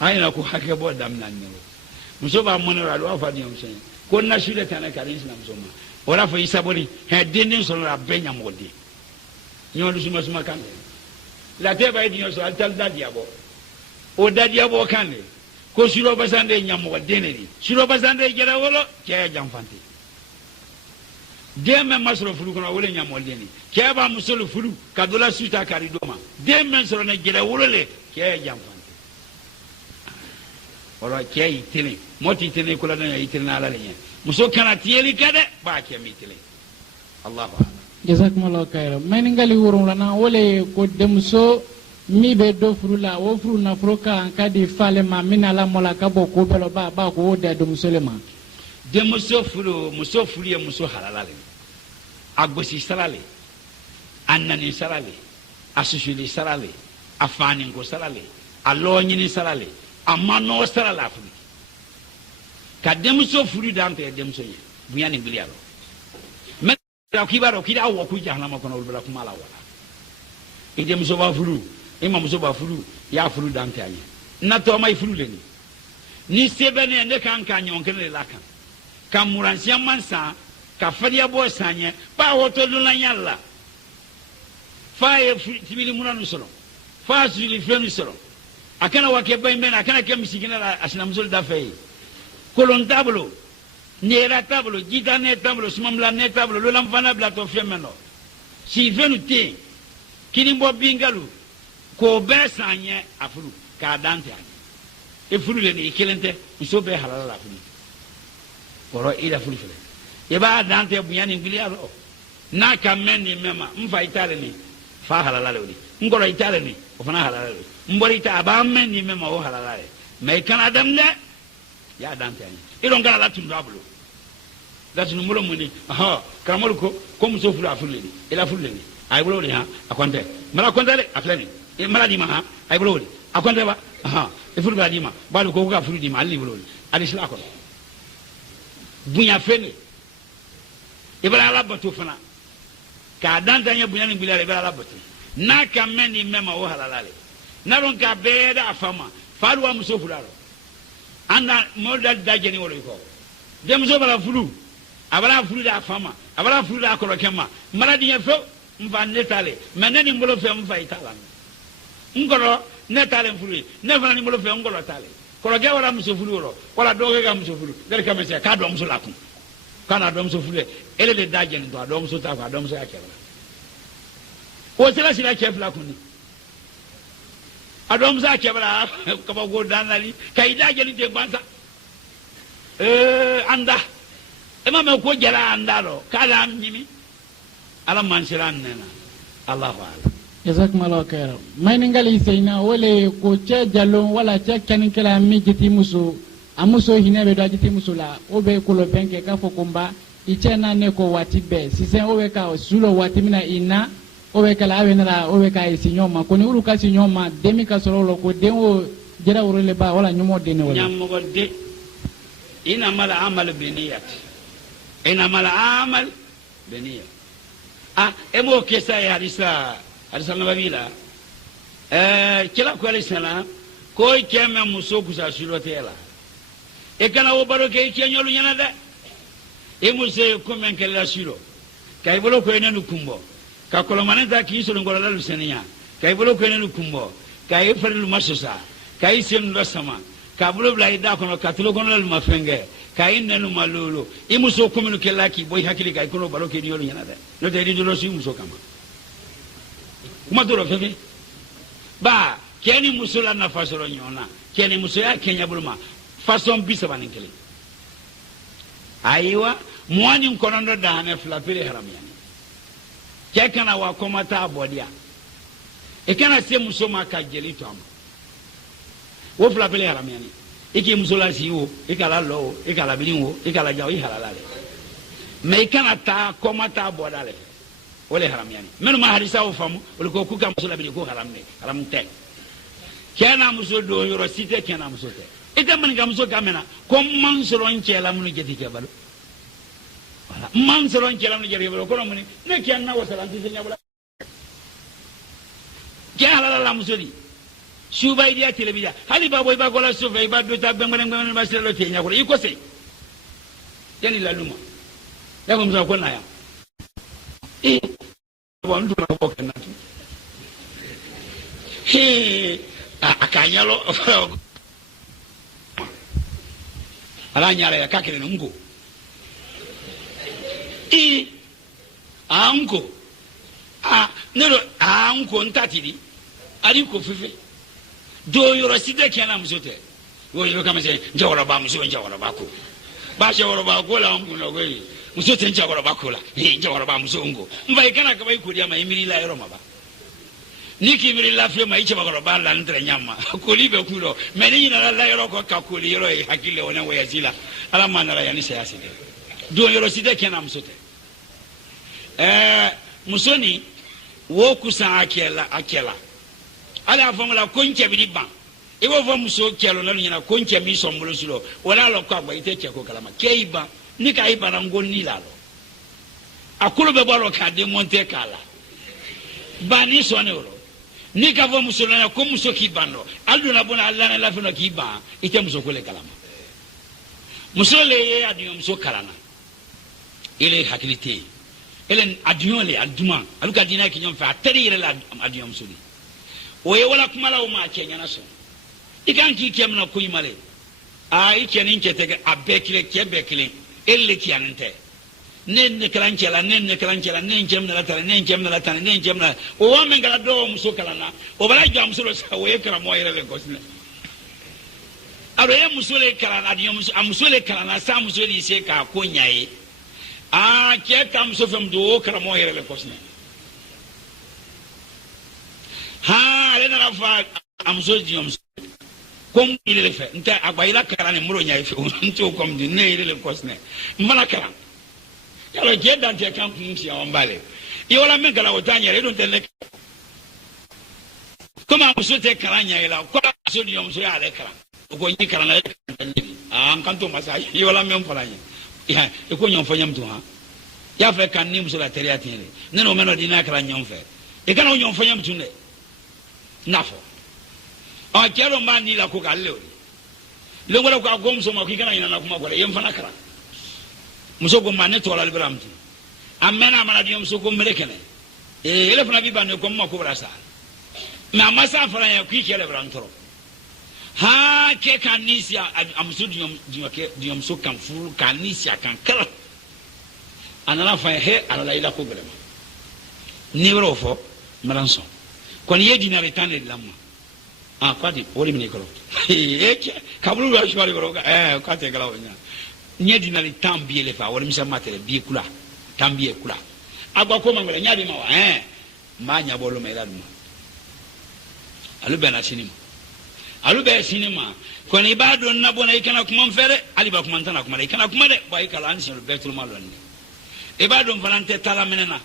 ayina ko hake bo dam nan ne muso ba monora lo afa ni umsen ko na shule tana karin sina musoma ora fo isabori he dinin so la benya modi nyodu suma kan la te ba idin so altal dadiabo o dadiabo kan ko shiro basande nyamo deneri shiro basande jera wolo ke jamfante deme masro fulu kono wole nyamo deni ke ba musolo fulu kadola suta karidoma deme so na jera wolo le ke jamfante ora ke itini moti itini kula na itini ala le muso kana tieli kade ba ke mitile Allahu akbar jazakumullahu khairan maningali wurun lana wole ko demso mi be do furula wo furu na froka kadi fale ma minala mola kabo ko belo ba ko de do musulma de muso furu ya muso halalale agbosi salale annani salale asusuli salale afani ngo salale alonyini salale amano salale afuni ka demso furu dante demso ye buyani biliaro me ra kibaro kida wo ku jahannama kono ulbala kuma la wala e demso ba furu imam so ba furu ya furu dante ayi na to mai furu le ni sebene ne kan kan yon kene la kan kam muransia mansa ka fadia bo sanye pa woto lula nyalla fa e tibili munanu solo fa suli fenu solo akana wake bay mena akana kem sigina asina mzul da fay kolon tablo nera tablo jita ne tablo sumamla ne tablo lolam fana blato femeno si venu te kinimbo bingalu ko be sanye afuru ka dante ani e furu le ni kelente so be halala afuru koro ila furu fele e ba dante bunyani ngiliaro na kameni mema mfa itale ni fa halala le odi ngoro itale ni o fana halala le mbori ta ba meni mema o halala le me kana dam le ya dante ani ilo ngala la tun dablo la tun mulo muni aha kamol ko muso furu afuru le ni ila furu le ni ay bolo ni ha akonte mala konte le afleni e mala di ma ha ay bolo ni akonte ba aha e furu ba di ma ba ko ka furu di ma ali bolo ni ali sila ko bunya fene ibara la batu fana ka danta nya bunya ni bilare ibara la batu na kameni mema o halalale na ron ka beda afama faru wa muso fularo anda modal dajeni wolo ko dem so bala fulu abara fulu da afama abara fulu da ko kema maladi nya fo mfa netale manani mbolo fe mfa itala ngoro netale fulu ne fana ni mbolo fe ngoro tale ko ge wala muso fulu ro wala doge ga muso fulu der ka mese ka do muso lakun kana do muso fulu ele de dajeni do do muso ta ko do muso yakela o sela sila kefla kuni adom za kebra ka ba go danali kay dajeni de banza anda ema me ko jala andalo kala amjimi ala mansiran nena Allahu akbar jazakumullahu khairan maningali seina wole ko che jalon wala che kanikela mi jiti muso amuso hinebe do jiti muso la obe ko lo benke ka fokumba ichena ne ko watibe sisen obe ka sulo watimina ina obe kala awenala obe ka isinyoma ko ni uru ka sinyoma demi ka solo ko denwo jera urele ba wala nyumo dene wala nyammo de ina mala amal biniyat ina mala amal biniyat emo kesa ya hadisa nabila kila ko alayhi salam ko kema muso kusa shirotela e kana wo baro ke kenyolu nyana de e muso ko men kala shiro kay bolo ko enenu kumbo ka kolomanenta ki so ngora lalu senia kay bolo ko enenu kumbo kay ferlu masosa kay sen do sama ka bolo blay da kono katulo kono lalu mafenge kain nanu malolo imuso kominu kelaki boy hakili kay kono balo ke diolo nyana de no de di do si muso kama kuma do fefe ba keni musula na fasoro nyona keni muso ya kenya bulma façon bisa baninkele aiwa mwani konondo da hane flapire haram yani kekana wa komata abodia e kana se muso maka jeli to am wo flapire haram yani iki musula siwo ikala lo ikala bilinwo ikala jawi halalale me kana ta komata abodale wala haram yani menu ma hadisa o famu wala ko kuka musula bi ko haram ne haram te kena muso do yoro site kena muso te ita man ga muso kamena ko man soron cela mun jeti ke balo wala man soron cela mun jeti balo ko no mun ne kenna wasala ti nya bala ke halala muso di shuba idia telebida hali babo iba gola sufa iba do ta bengben ba selo te nya ko iko se yani la luma ya ko muso ko na ya bo ndu na ko kenna akanyalo ala nyala ya kakele nungu anko nero anko ntatidi ali ko fefe do yoro side kena musote wo yoro kama se njawara ba muso njawara ba ko ba njawara ba ko la anko no gwe musote njawara ba ko la njawara ba muso ngo mbai kana ka bai ko dia mai miri la yoro maba niki miri la fe mai chaba ko ba la ntre nyama ko libe kulo meni na la yoro ko ka ko yoro e hakile wona we yazila ala manara yani se aside do yoro side kena musote musoni wo kusa akela ala famula konche bidiba iwo fo muso kelo na nyina konche mi sombulo sulo wala lo kwa gba ite cheko kalama keiba nika iba na ngoni lalo akulo be balo ka de monte kala bani so ne oro nika fo muso na ko muso kibano aldo na bona alla na la fino kiba ite muso kole kalama muso le ye adiyo muso kalana ile hakilite ele adiyo le aduma aluka dina kinyo fa tari ile la adiyo muso ni oye wala kumala o ma kenya na so ikan ki kem na kuimale kenin ketege abekile kebekile elle ki anante nen kalancela nen kem na latare nen kem na latare nen kem na o wa men gala do muso kala na o bala jam so sa oye kra mo yere le kosne aro ye muso le kala na dio muso le kala na sa muso li se ka ko nyai ke kam so fem do kra mo yere le kosne ale na fa amso diom kom ile le fe nta agbaila kara ne muro nya fe nti o kom di ne ile le kosne mbala kara yalo je dan te kan kun si on bale e wala men kala o tanya le don tele koma amso te kara nya ila ko so diom so ya le kara o ko nyi kara na an kan to masa e wala men fala nya ya e ko nyon fanya mtu ha ya fe kan ni muso la tere atene ne no meno di na kara nyon fe e kan o nyon fanya mtu ne nafo kero mani la ko galle le ngora ko agom so ma ko kana ina na kuma ko yem fana kara muso go mane to la libramti amena mana diom so ko merekene ele fana bi banne ko ma ko brasa ma masa fana ya ku kele brantoro ha ke kanisia amsu diom so kan furu kanisia kan kala anala fa he ala ila ko grema ni woro fo malanso kon ye dinare tane lamma kwati wori mini kolo kabulu wa shwari kolo kwate kala wonya nye dinare tambie le fa wori misa matere bi kula tambie kula agwa ko mangala nyabi mawa manya bolo mela dum alube na sinima kon ibado na bona ikana kuma mfere ali ba kuma ntana kuma ikana kuma de ba ikala ansi lo betul malon ibado mfalante tala menena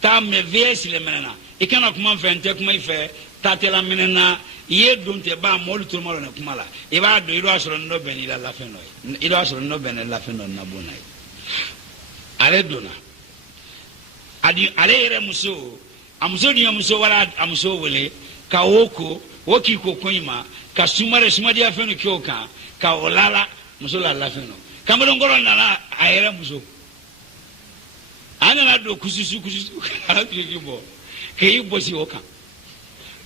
tamme vesi le menena ikana kuma mfente kuma ife tatela menena ye donte ba molu to malo na kuma la ibado ilo asoro no beni la lafeno ilo asoro no beni la lafeno na bona ale dona adi ale ere muso amso di amso wala amso wele ka woko woki ko koima ka sumare sumadi afeno kyoka ka olala muso la lafeno kamero ngoro na la ayere muso ana na do kususu ala tukibo ke bosi woka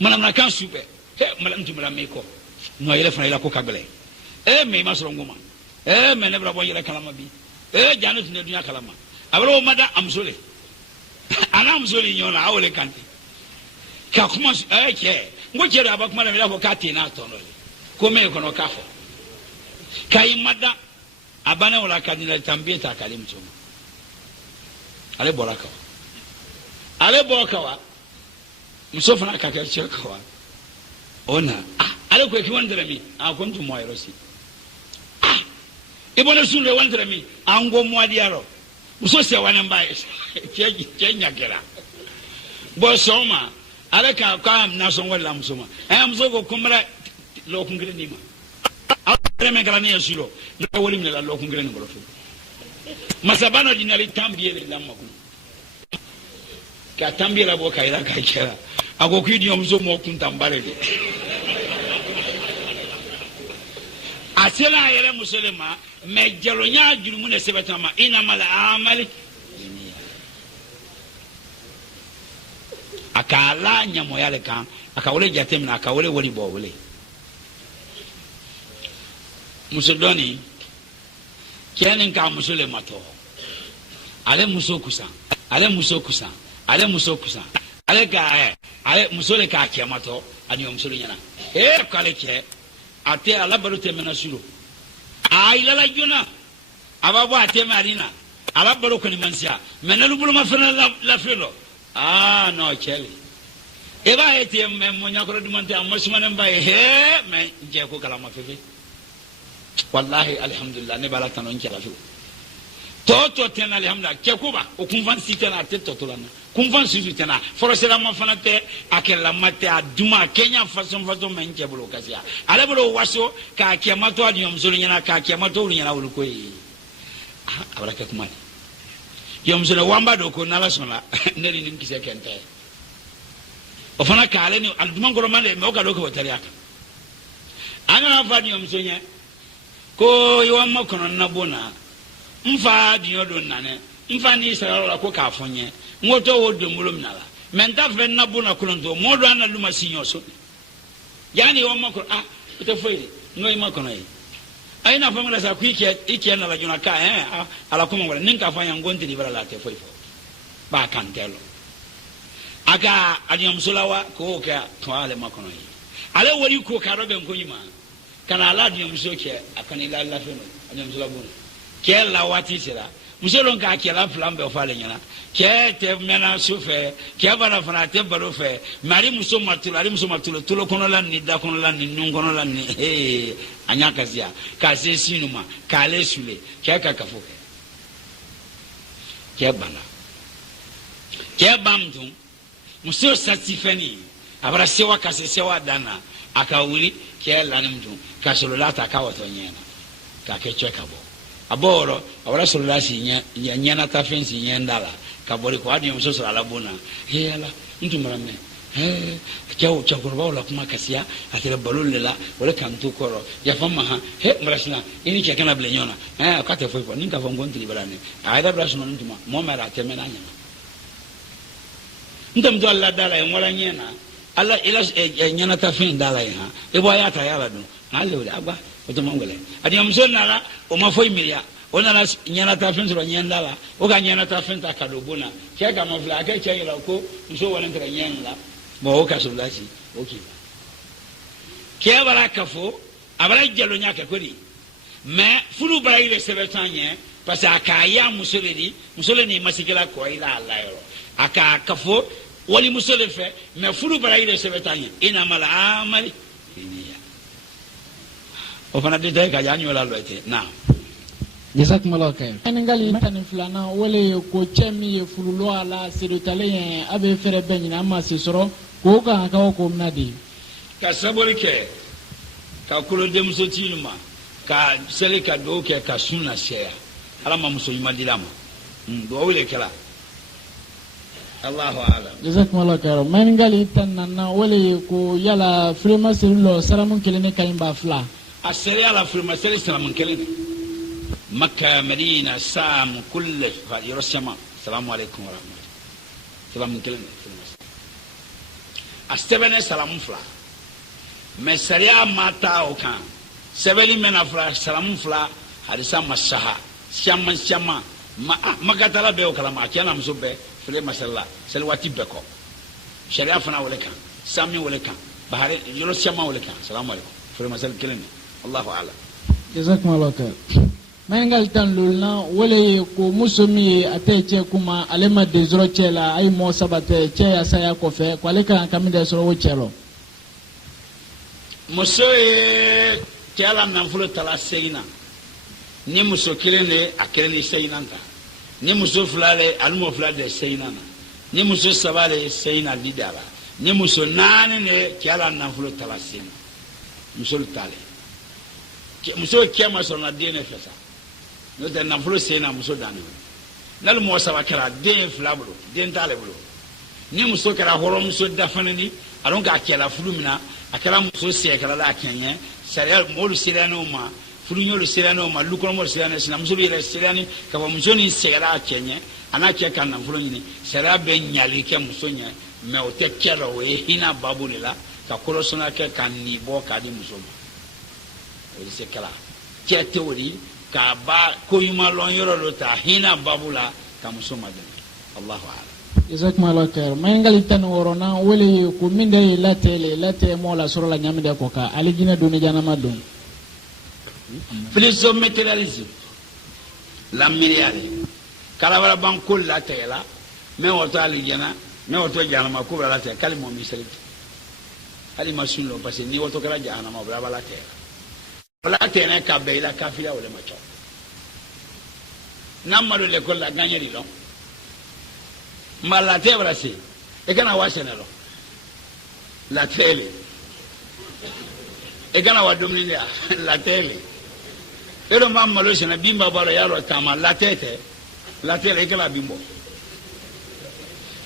mana na kan super he mala mtu mala meko no ile fana ila ko kagle me masoro ngoma mene bra boyele kalama bi janatu ne dunya kalama abro mada amsole ana amsole nyona awole kante ka kuma ke ngo kere abakuma na mira ko kate na tono ko me ko no kafo kai mada abana wala kadina tambie ta kalim tuma ale boraka ale bokawa musofa na kakerche kawa ona ale ko kiwandere mi akontu moyrosi ibona sunre wandere mi ango moadiaro muso se wana mbaye kenya kera bo soma ale ka na songo la musoma muso ko kumra lo kungire ni ma ale me kala ni yasulo na woli mi la lo kungire ni bolo masabano dinali tambie le lamma kun ka tambie la bo kaira ka kera ago kwidi muso mo kun tambare de asela yere musulma me jelonya jurumu ne sebetama ina mala amali akala nyamo yale kan akawole jatem na akawole woli bo wole musuloni kenin ka musulma to ale musokusa ale musokusa ale musokusa ale ka ale musole ka kemato ani musulnya na kale ke ate alabaro temena suro aila la jona ababo ate marina alabaro ko ni mansia menelu bulu mafana la felo no chele eba ete mo nyakoro dumante amosumane mbaye me je ko kala mafefe wallahi alhamdulillah ne bala tanon kala fu toto tena alhamdulillah ke ko ba o kunvan sitena ate totolana kunvan sisu tena forosela mafana te akela mate aduma kenya façon menje bulu kasia ale bulu waso ka kiamato adiom zulunyana ka kiamato unyana ulukoi abaraka kumali yom zulu wamba do ko nala sona neri nim kise kente ofana kale ni alduma ngoro male me o ka do ko tariaka ana fa yom zunya ko yom kono na bona mfa diodo nane mfa ni sara ko ka fonye ngoto wo do mulum nala menta fe na bona kulonto modo ana luma sinyo so yani wo mako ite foide ngoy mako nay aina famala sa ku ike na la juna ka ala kuma wala ninka fanya ngonti ni bala te foifo ba kan telo aga adiam sulawa ko ka twale mako nay ale wori ko ka robe ko yima kana ala adiam soke akani la la feno adiam sulabun ke la wati sira muselon ka kela flambe ofale nyana ke te mena sufe ke bana fana te baro fe mari muso matula tulo kono la ni da kono la ni nun kono la ni anya kazia ka se sinuma ka le sule ke ka kafo ke bana ke bamdum muso satifani abra sewa ka se sewa dana akawuli ke lanimdum ka sololata ka wotonyena ka ke cheka bo aboro awara solasi nyana ta fensi nyandala kabori ko adi mso sala bona hela ntu marame chao ko la kuma kasia atira balollela wala kantu koro ya fama ha mrasina ini chakana blenyona akate foi ko ninka vongo ntili balane aida brasino ntuma mo mara temena nyama ndam do alla dala en wala nyena alla ila nyana ta fin dala ha e boya ta yala do alle agba oto mongole adi mso nala o mafoi milia ona na nyana ta fen so nyandala o ga nyana ta fen ta kadobona ke ga mafla ke che yela ko mso wala ntra nyanda mo o ka so lasi okay ke baraka fo abara jelo nyaka kodi me fulu bara ile sebetanye pasa akaya musoleni masikila ko ila Allah yo aka kafo wali musole fe me fulu bara ile sebetanye ina mala amali niya o fana de ka yanyo la loete na jazakumullahu khair engali tani fulana wale ko chemi ye fululo ala sedotale abe fere benyina ma sesoro ko ka ko mnadi ka sabolike ka kulo dem sotiluma ka sele ka do ke ka sunna shea ala ma muso yima dilama do wale kala Allahu a'lam jazakumullahu khair engali tanana wale ko yala frema selulo saramun kelene kayimba fla asere ala frema sele saramun kelene مكة مدينة سام كل يرسم السلام عليكم ورحمة الله سلام من كلمة استبنى سلام فلا مسريا ما تاو كان سبلي من أفلا سلام فلا hadisa masaha siama magatala be o kala ma kiana muso be fele masalla sel wati beko sharia fana wala kan sami wala kan bahare yoro siama wala kan assalamu alaikum fele masal kelene Allahu a'lam jazakumullahu khair mayngal tan lulna wala ko musomi ateche kuma alema dezoro chela ay mo sabate che ya saya ko fe ko aleka kamide soro wo chelo muso ye chela nan fulo tala seina ni muso kelene akele seina ta ni muso fulale almo fulale seina na ni muso sabale seina lidara ni muso nane ne chela nan fulo tala seina muso tale muso kema sona dene fesa no te nan fulo seina muso dane nal mo saba kala den flablo den tale blo ni muso kala horo muso dafanani alon ka kela fulumina akala muso se kala la kenye sariya molu sirano ma fulunyolu sirano ma lukomo sirano sina muso bi sirani ka ba muso ni segara kenye ana ke kan nan fulo ni sariya be nyali ke muso nya me o te kero we hina babulila ka kolosona ke kan ni bo ka di muso ma o se kala ke teori ka ba ko yuma lon yoro lo ta hina babula ka muso ma den Allahu a'lam jazakumullahu khair mayngal tan worona wala ko minde late mola soro la nyamide ko ka alijina duni janama don filiso materialism la miliare kala wala banko la tela me woto alijana me woto janama ko la tela kalimo misali ali masulo parce ni woto kala janama bla la tela la tela ka be la kafira wala macho namaro le ko la gagneri lo ma la tebra si e kana washenelo la tele e kana wadomni la tele ero mamma lo shena bimba baro yaro tama la tete la tele e kana bimbo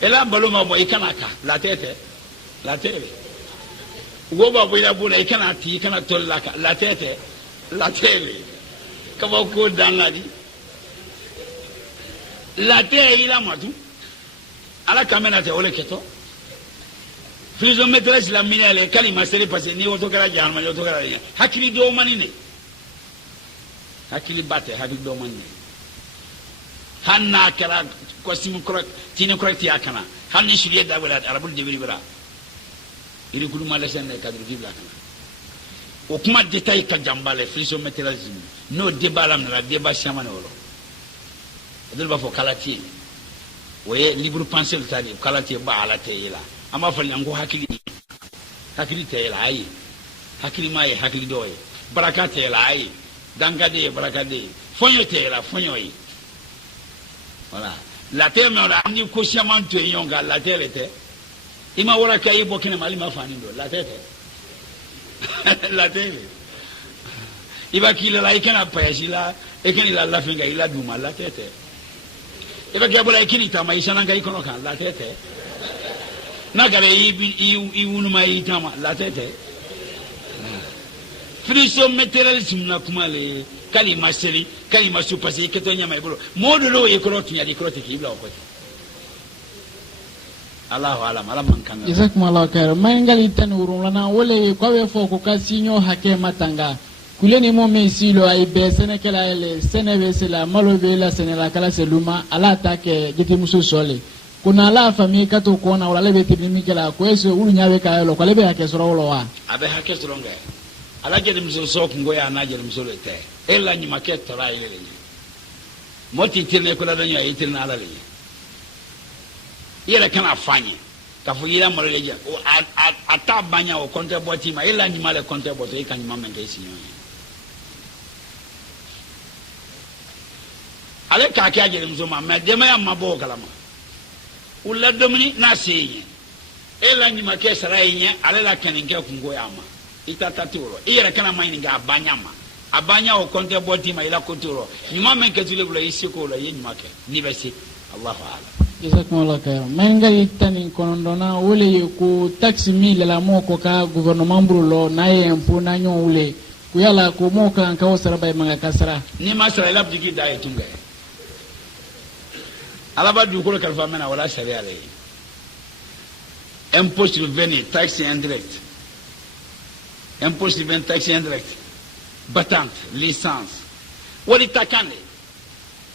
e la balo ma boy kana ka la tete la tele wo ba boy la buna e kana ti kana tolla ka la tete la tele ka ba ko dangadi la tele ila matu ala kamena te ole keto frizo metres la minale kalima sere passe ni woto kala jarma woto kala hakili do manine hakili bate hakili do manine hanna kala kosim korek tine korek ti akana hanni shiriye da wala arabul jibri bra iri kulu mala sen kadru dibla kana o kuma detail ka jambale frizo metres no debalam na deba shamane wolo adul ba fo kala ti oye libre pensée tadi kala te ba ala te yela ama fa nyango hakili te yela ayi hakili mai hakili doye baraka te yela ayi dangade baraka de fonyo te yela fonyo yi voilà la te me on ni ko shamanto yonga la te lete ima wora kai bokene mali ma fani do la te la te iba kila la ikana payashila ekeni la finga ila duma la te ebe ke bola ikini tama isana ngai kono kan la tete na gare i unu mai tama la tete friso materialism na kumale kalima seri kalima supasi keto nyama ibolo modulo e kroti nya di kroti ki ibla okoti Allahu alam man kan jazakumullahu khair mayngal tan urulana wala ko we fo ko kasinyo hake matanga kuleni mo me silo ay be senekela ele senebe sila malobe la senela kala seluma ala take giti muso sole kuna la fami kato kona wala lebe tibimi kala ko eso ulu nyawe ka yelo ko lebe hake soro wolo wa abe hake soro ngai ala gede muso so ko ya na gede muso le te ela nyi maket tora ile le moti tine ko la danyo ay tine ala le yele kana fanyi ka fu yira mo le je o ata banya o konte boti ma ela nyi male konte boto e kan nyi mamma ngai sinyo ale ka kya jere muso ma me de ma mabo kalama ulla domni na seye ela ni make sara yin ale la kaninge kungo ya ma itata turo iyere kana mai ni ga abanya o konte boti ma ila koturo ni ma men ketule bula isiko la yin make ni besi Allahu a'lam jazakumullahu khair menga itani konondona wole ko taxi mille la moko ka gouvernement brulo na yempo na nyowule ku yala ko moka an kawo sarabay manga kasara ni ma sara ila bdigi da yetunga alaba du ko kalfa mena wala sharia le impôt sur le veni taxe indirect impôt sur le veni taxe indirect battante licence wori takane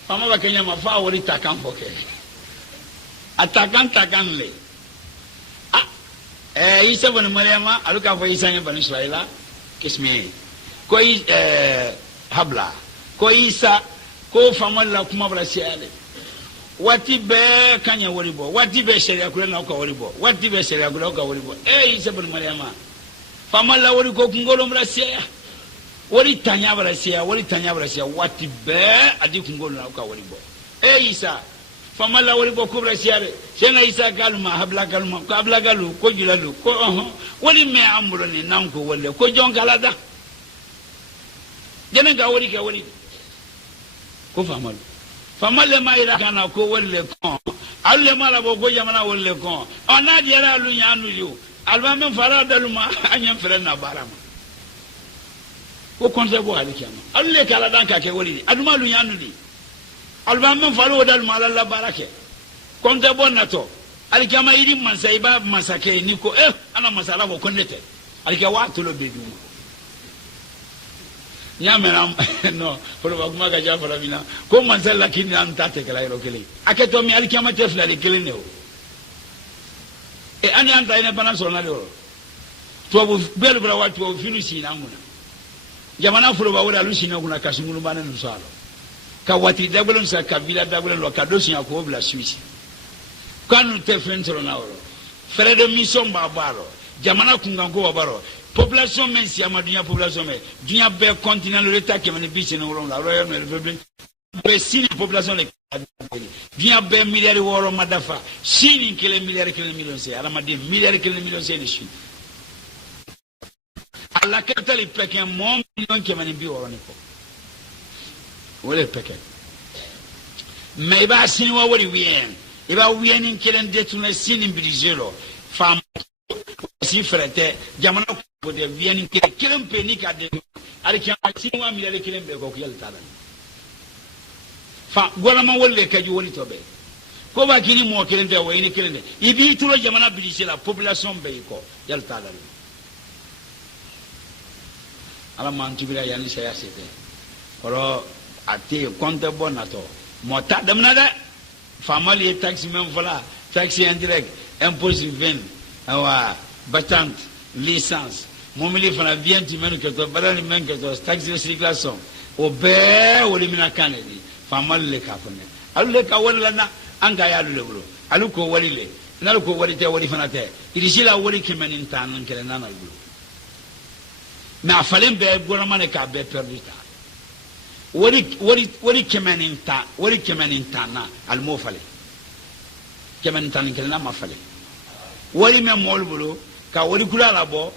fama ba kenya ma fa wori takan foke atakan le Isa bani Maryama aluka fa Isa bani Israila kismi ko habla ko Isa ko famalla kuma bala siale wati be kanya woribo wati be sharia kula na ko woribo wati be sharia kula ko woribo Isa bani Maryama famalla wori ko kungolo bala sia wori tanya bala sia wati be adi kungolo na ko woribo Isa famalla wori bo kubra siare sena Isa kalma habla kalma ko habla galu ko julalu ko wori me amuro ni nanko wolle ko jongalada jenen ga wori ke wori ko famalle ma ira kana ko wolle ko alle mala bo ko jamana wolle ko ona diara lu nyanu yu alba men fara daluma anyam fere na barama ko konse bo alikama alle kala dan ka ke wori aduma lu nyanu di alba men falo dal malalla barake konte bonnato alikama iri masaiba masake niko ana masala ko konnete alika watulo beduma nyamera no polo baguma ga jafara bina ko masala kini antate kala iro kele aketo mi alikama tefla le kele neo ani anta ine bana sona loro to bu belu bra watu finu sinamuna jamana fulo ba wala lusina kuna kasungulu bana nusalo ka wati dagbelon sa kabila dagbelon lo ka dosi ko bla suisi kanu te fentro na oro frère de mission barbaro jamana kunga ko barbaro population men si amadunya population men dunya be continent l'état qui mani biche no la royal republic be sini population le dunya be milliard woro madafa sini kele milliard million c'est ala madi milliard million c'est ni sini ala katali peken mom million qui mani bi woro ni ko wole peke mais ba sini wa wori wien e ba wien in kelen detuna sini bidijelo fam si frete jamana ko de wien in kelen peni ka de ari kan sini wa mi le kelen be ko yel tala fa gola ma wolle ka ju woni to be ko ba kini mo kelen de woni kelen de ibi tulo jamana bidijela population be ko yel tala ala man tibira yani saya sete oro ate compte bonato mota damna da family taxi même voilà taxi indirect impôt civil awa batante licence momili fana bien tu mène que to barani men que to taxi circulation o be woli mina kanedi family le kapone alu ka wala na anga ya lu lebro alu ko wali le nalu ko wali te wali fana te idisila wali kimenin tan kele nana lu mais afalen be gouvernement ka be perdu ta wari kemenin ta na almofale kemenin ta ni kelena mafale wari me molbulo ka wari kula labo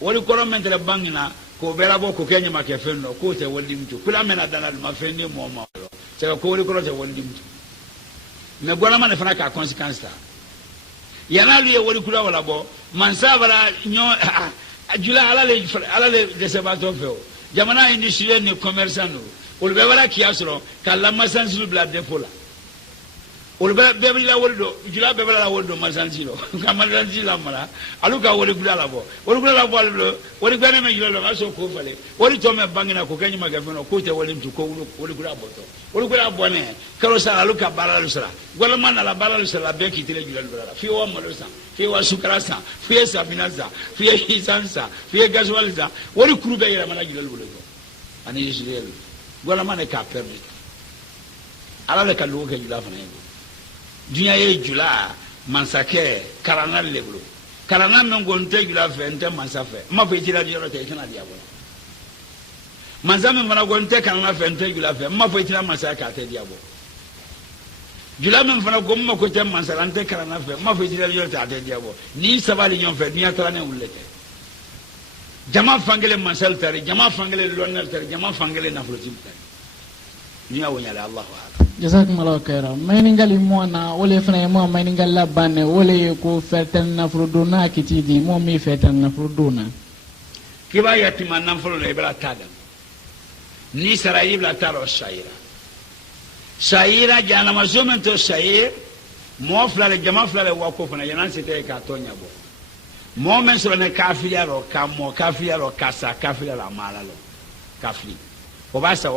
wari koro mentre bangina ko bela bo ko kenya make fenno ko te wali mtu kula mena dana ma fenni mo ma se ko wari koro te wali mtu me gona man fana ka consequence ta yana lu ye wari kula wala bo man sabara nyo ajula ala le de sebato feo jamana industriel ni commerçant ol be wala kiasro kala masansilu bla depola ol be bela woldo jula be bela woldo masansilo kamasansilo mala aluka woli gula bo woli gane me jula aso ko fale woli to me bangina ko kenyi magafeno ko te woli mtu ko woli gula boto woli gula bone karo sala aluka balalo sala gola mana la balalo sala be kitile jula bela fi wa malosa fi wa sukrasa fi sabinasa fi hisansa fi gazwalza woli kurube yera mana jula bela ani israel gola mane ka perdu ala le kalu ke jula fana yego dunya ye jula mansake karana leblo karana men gonte jula fe ente mansafe ma fe tira di rote kana dia bo manzame mana gonte karana fe ente jula fe ma fe tira mansaka ate dia bo jula men fana gomma ko tem mansarante karana fe ma fe tira di rote ate dia bo ni sabali nyon fe dunya trane ulete jama fangele mansal tari jama fangele lonal tari jama fangele nafrotim tari dunya wonyala allah wa jazakumullahu khairan mayningali mona wole fana mo mayningal labane wole ko ferten nafruduna kitidi mo mi ferten nafruduna kiba yatima nafro le bla tada ni sarai bla taro shaira jana mazumento shair mo flale jama flale wako fana yanan sete ka tonya bo mo men so ne kafiyaro kamo kafiyaro kasa kafiyaro malalo kafli ko basa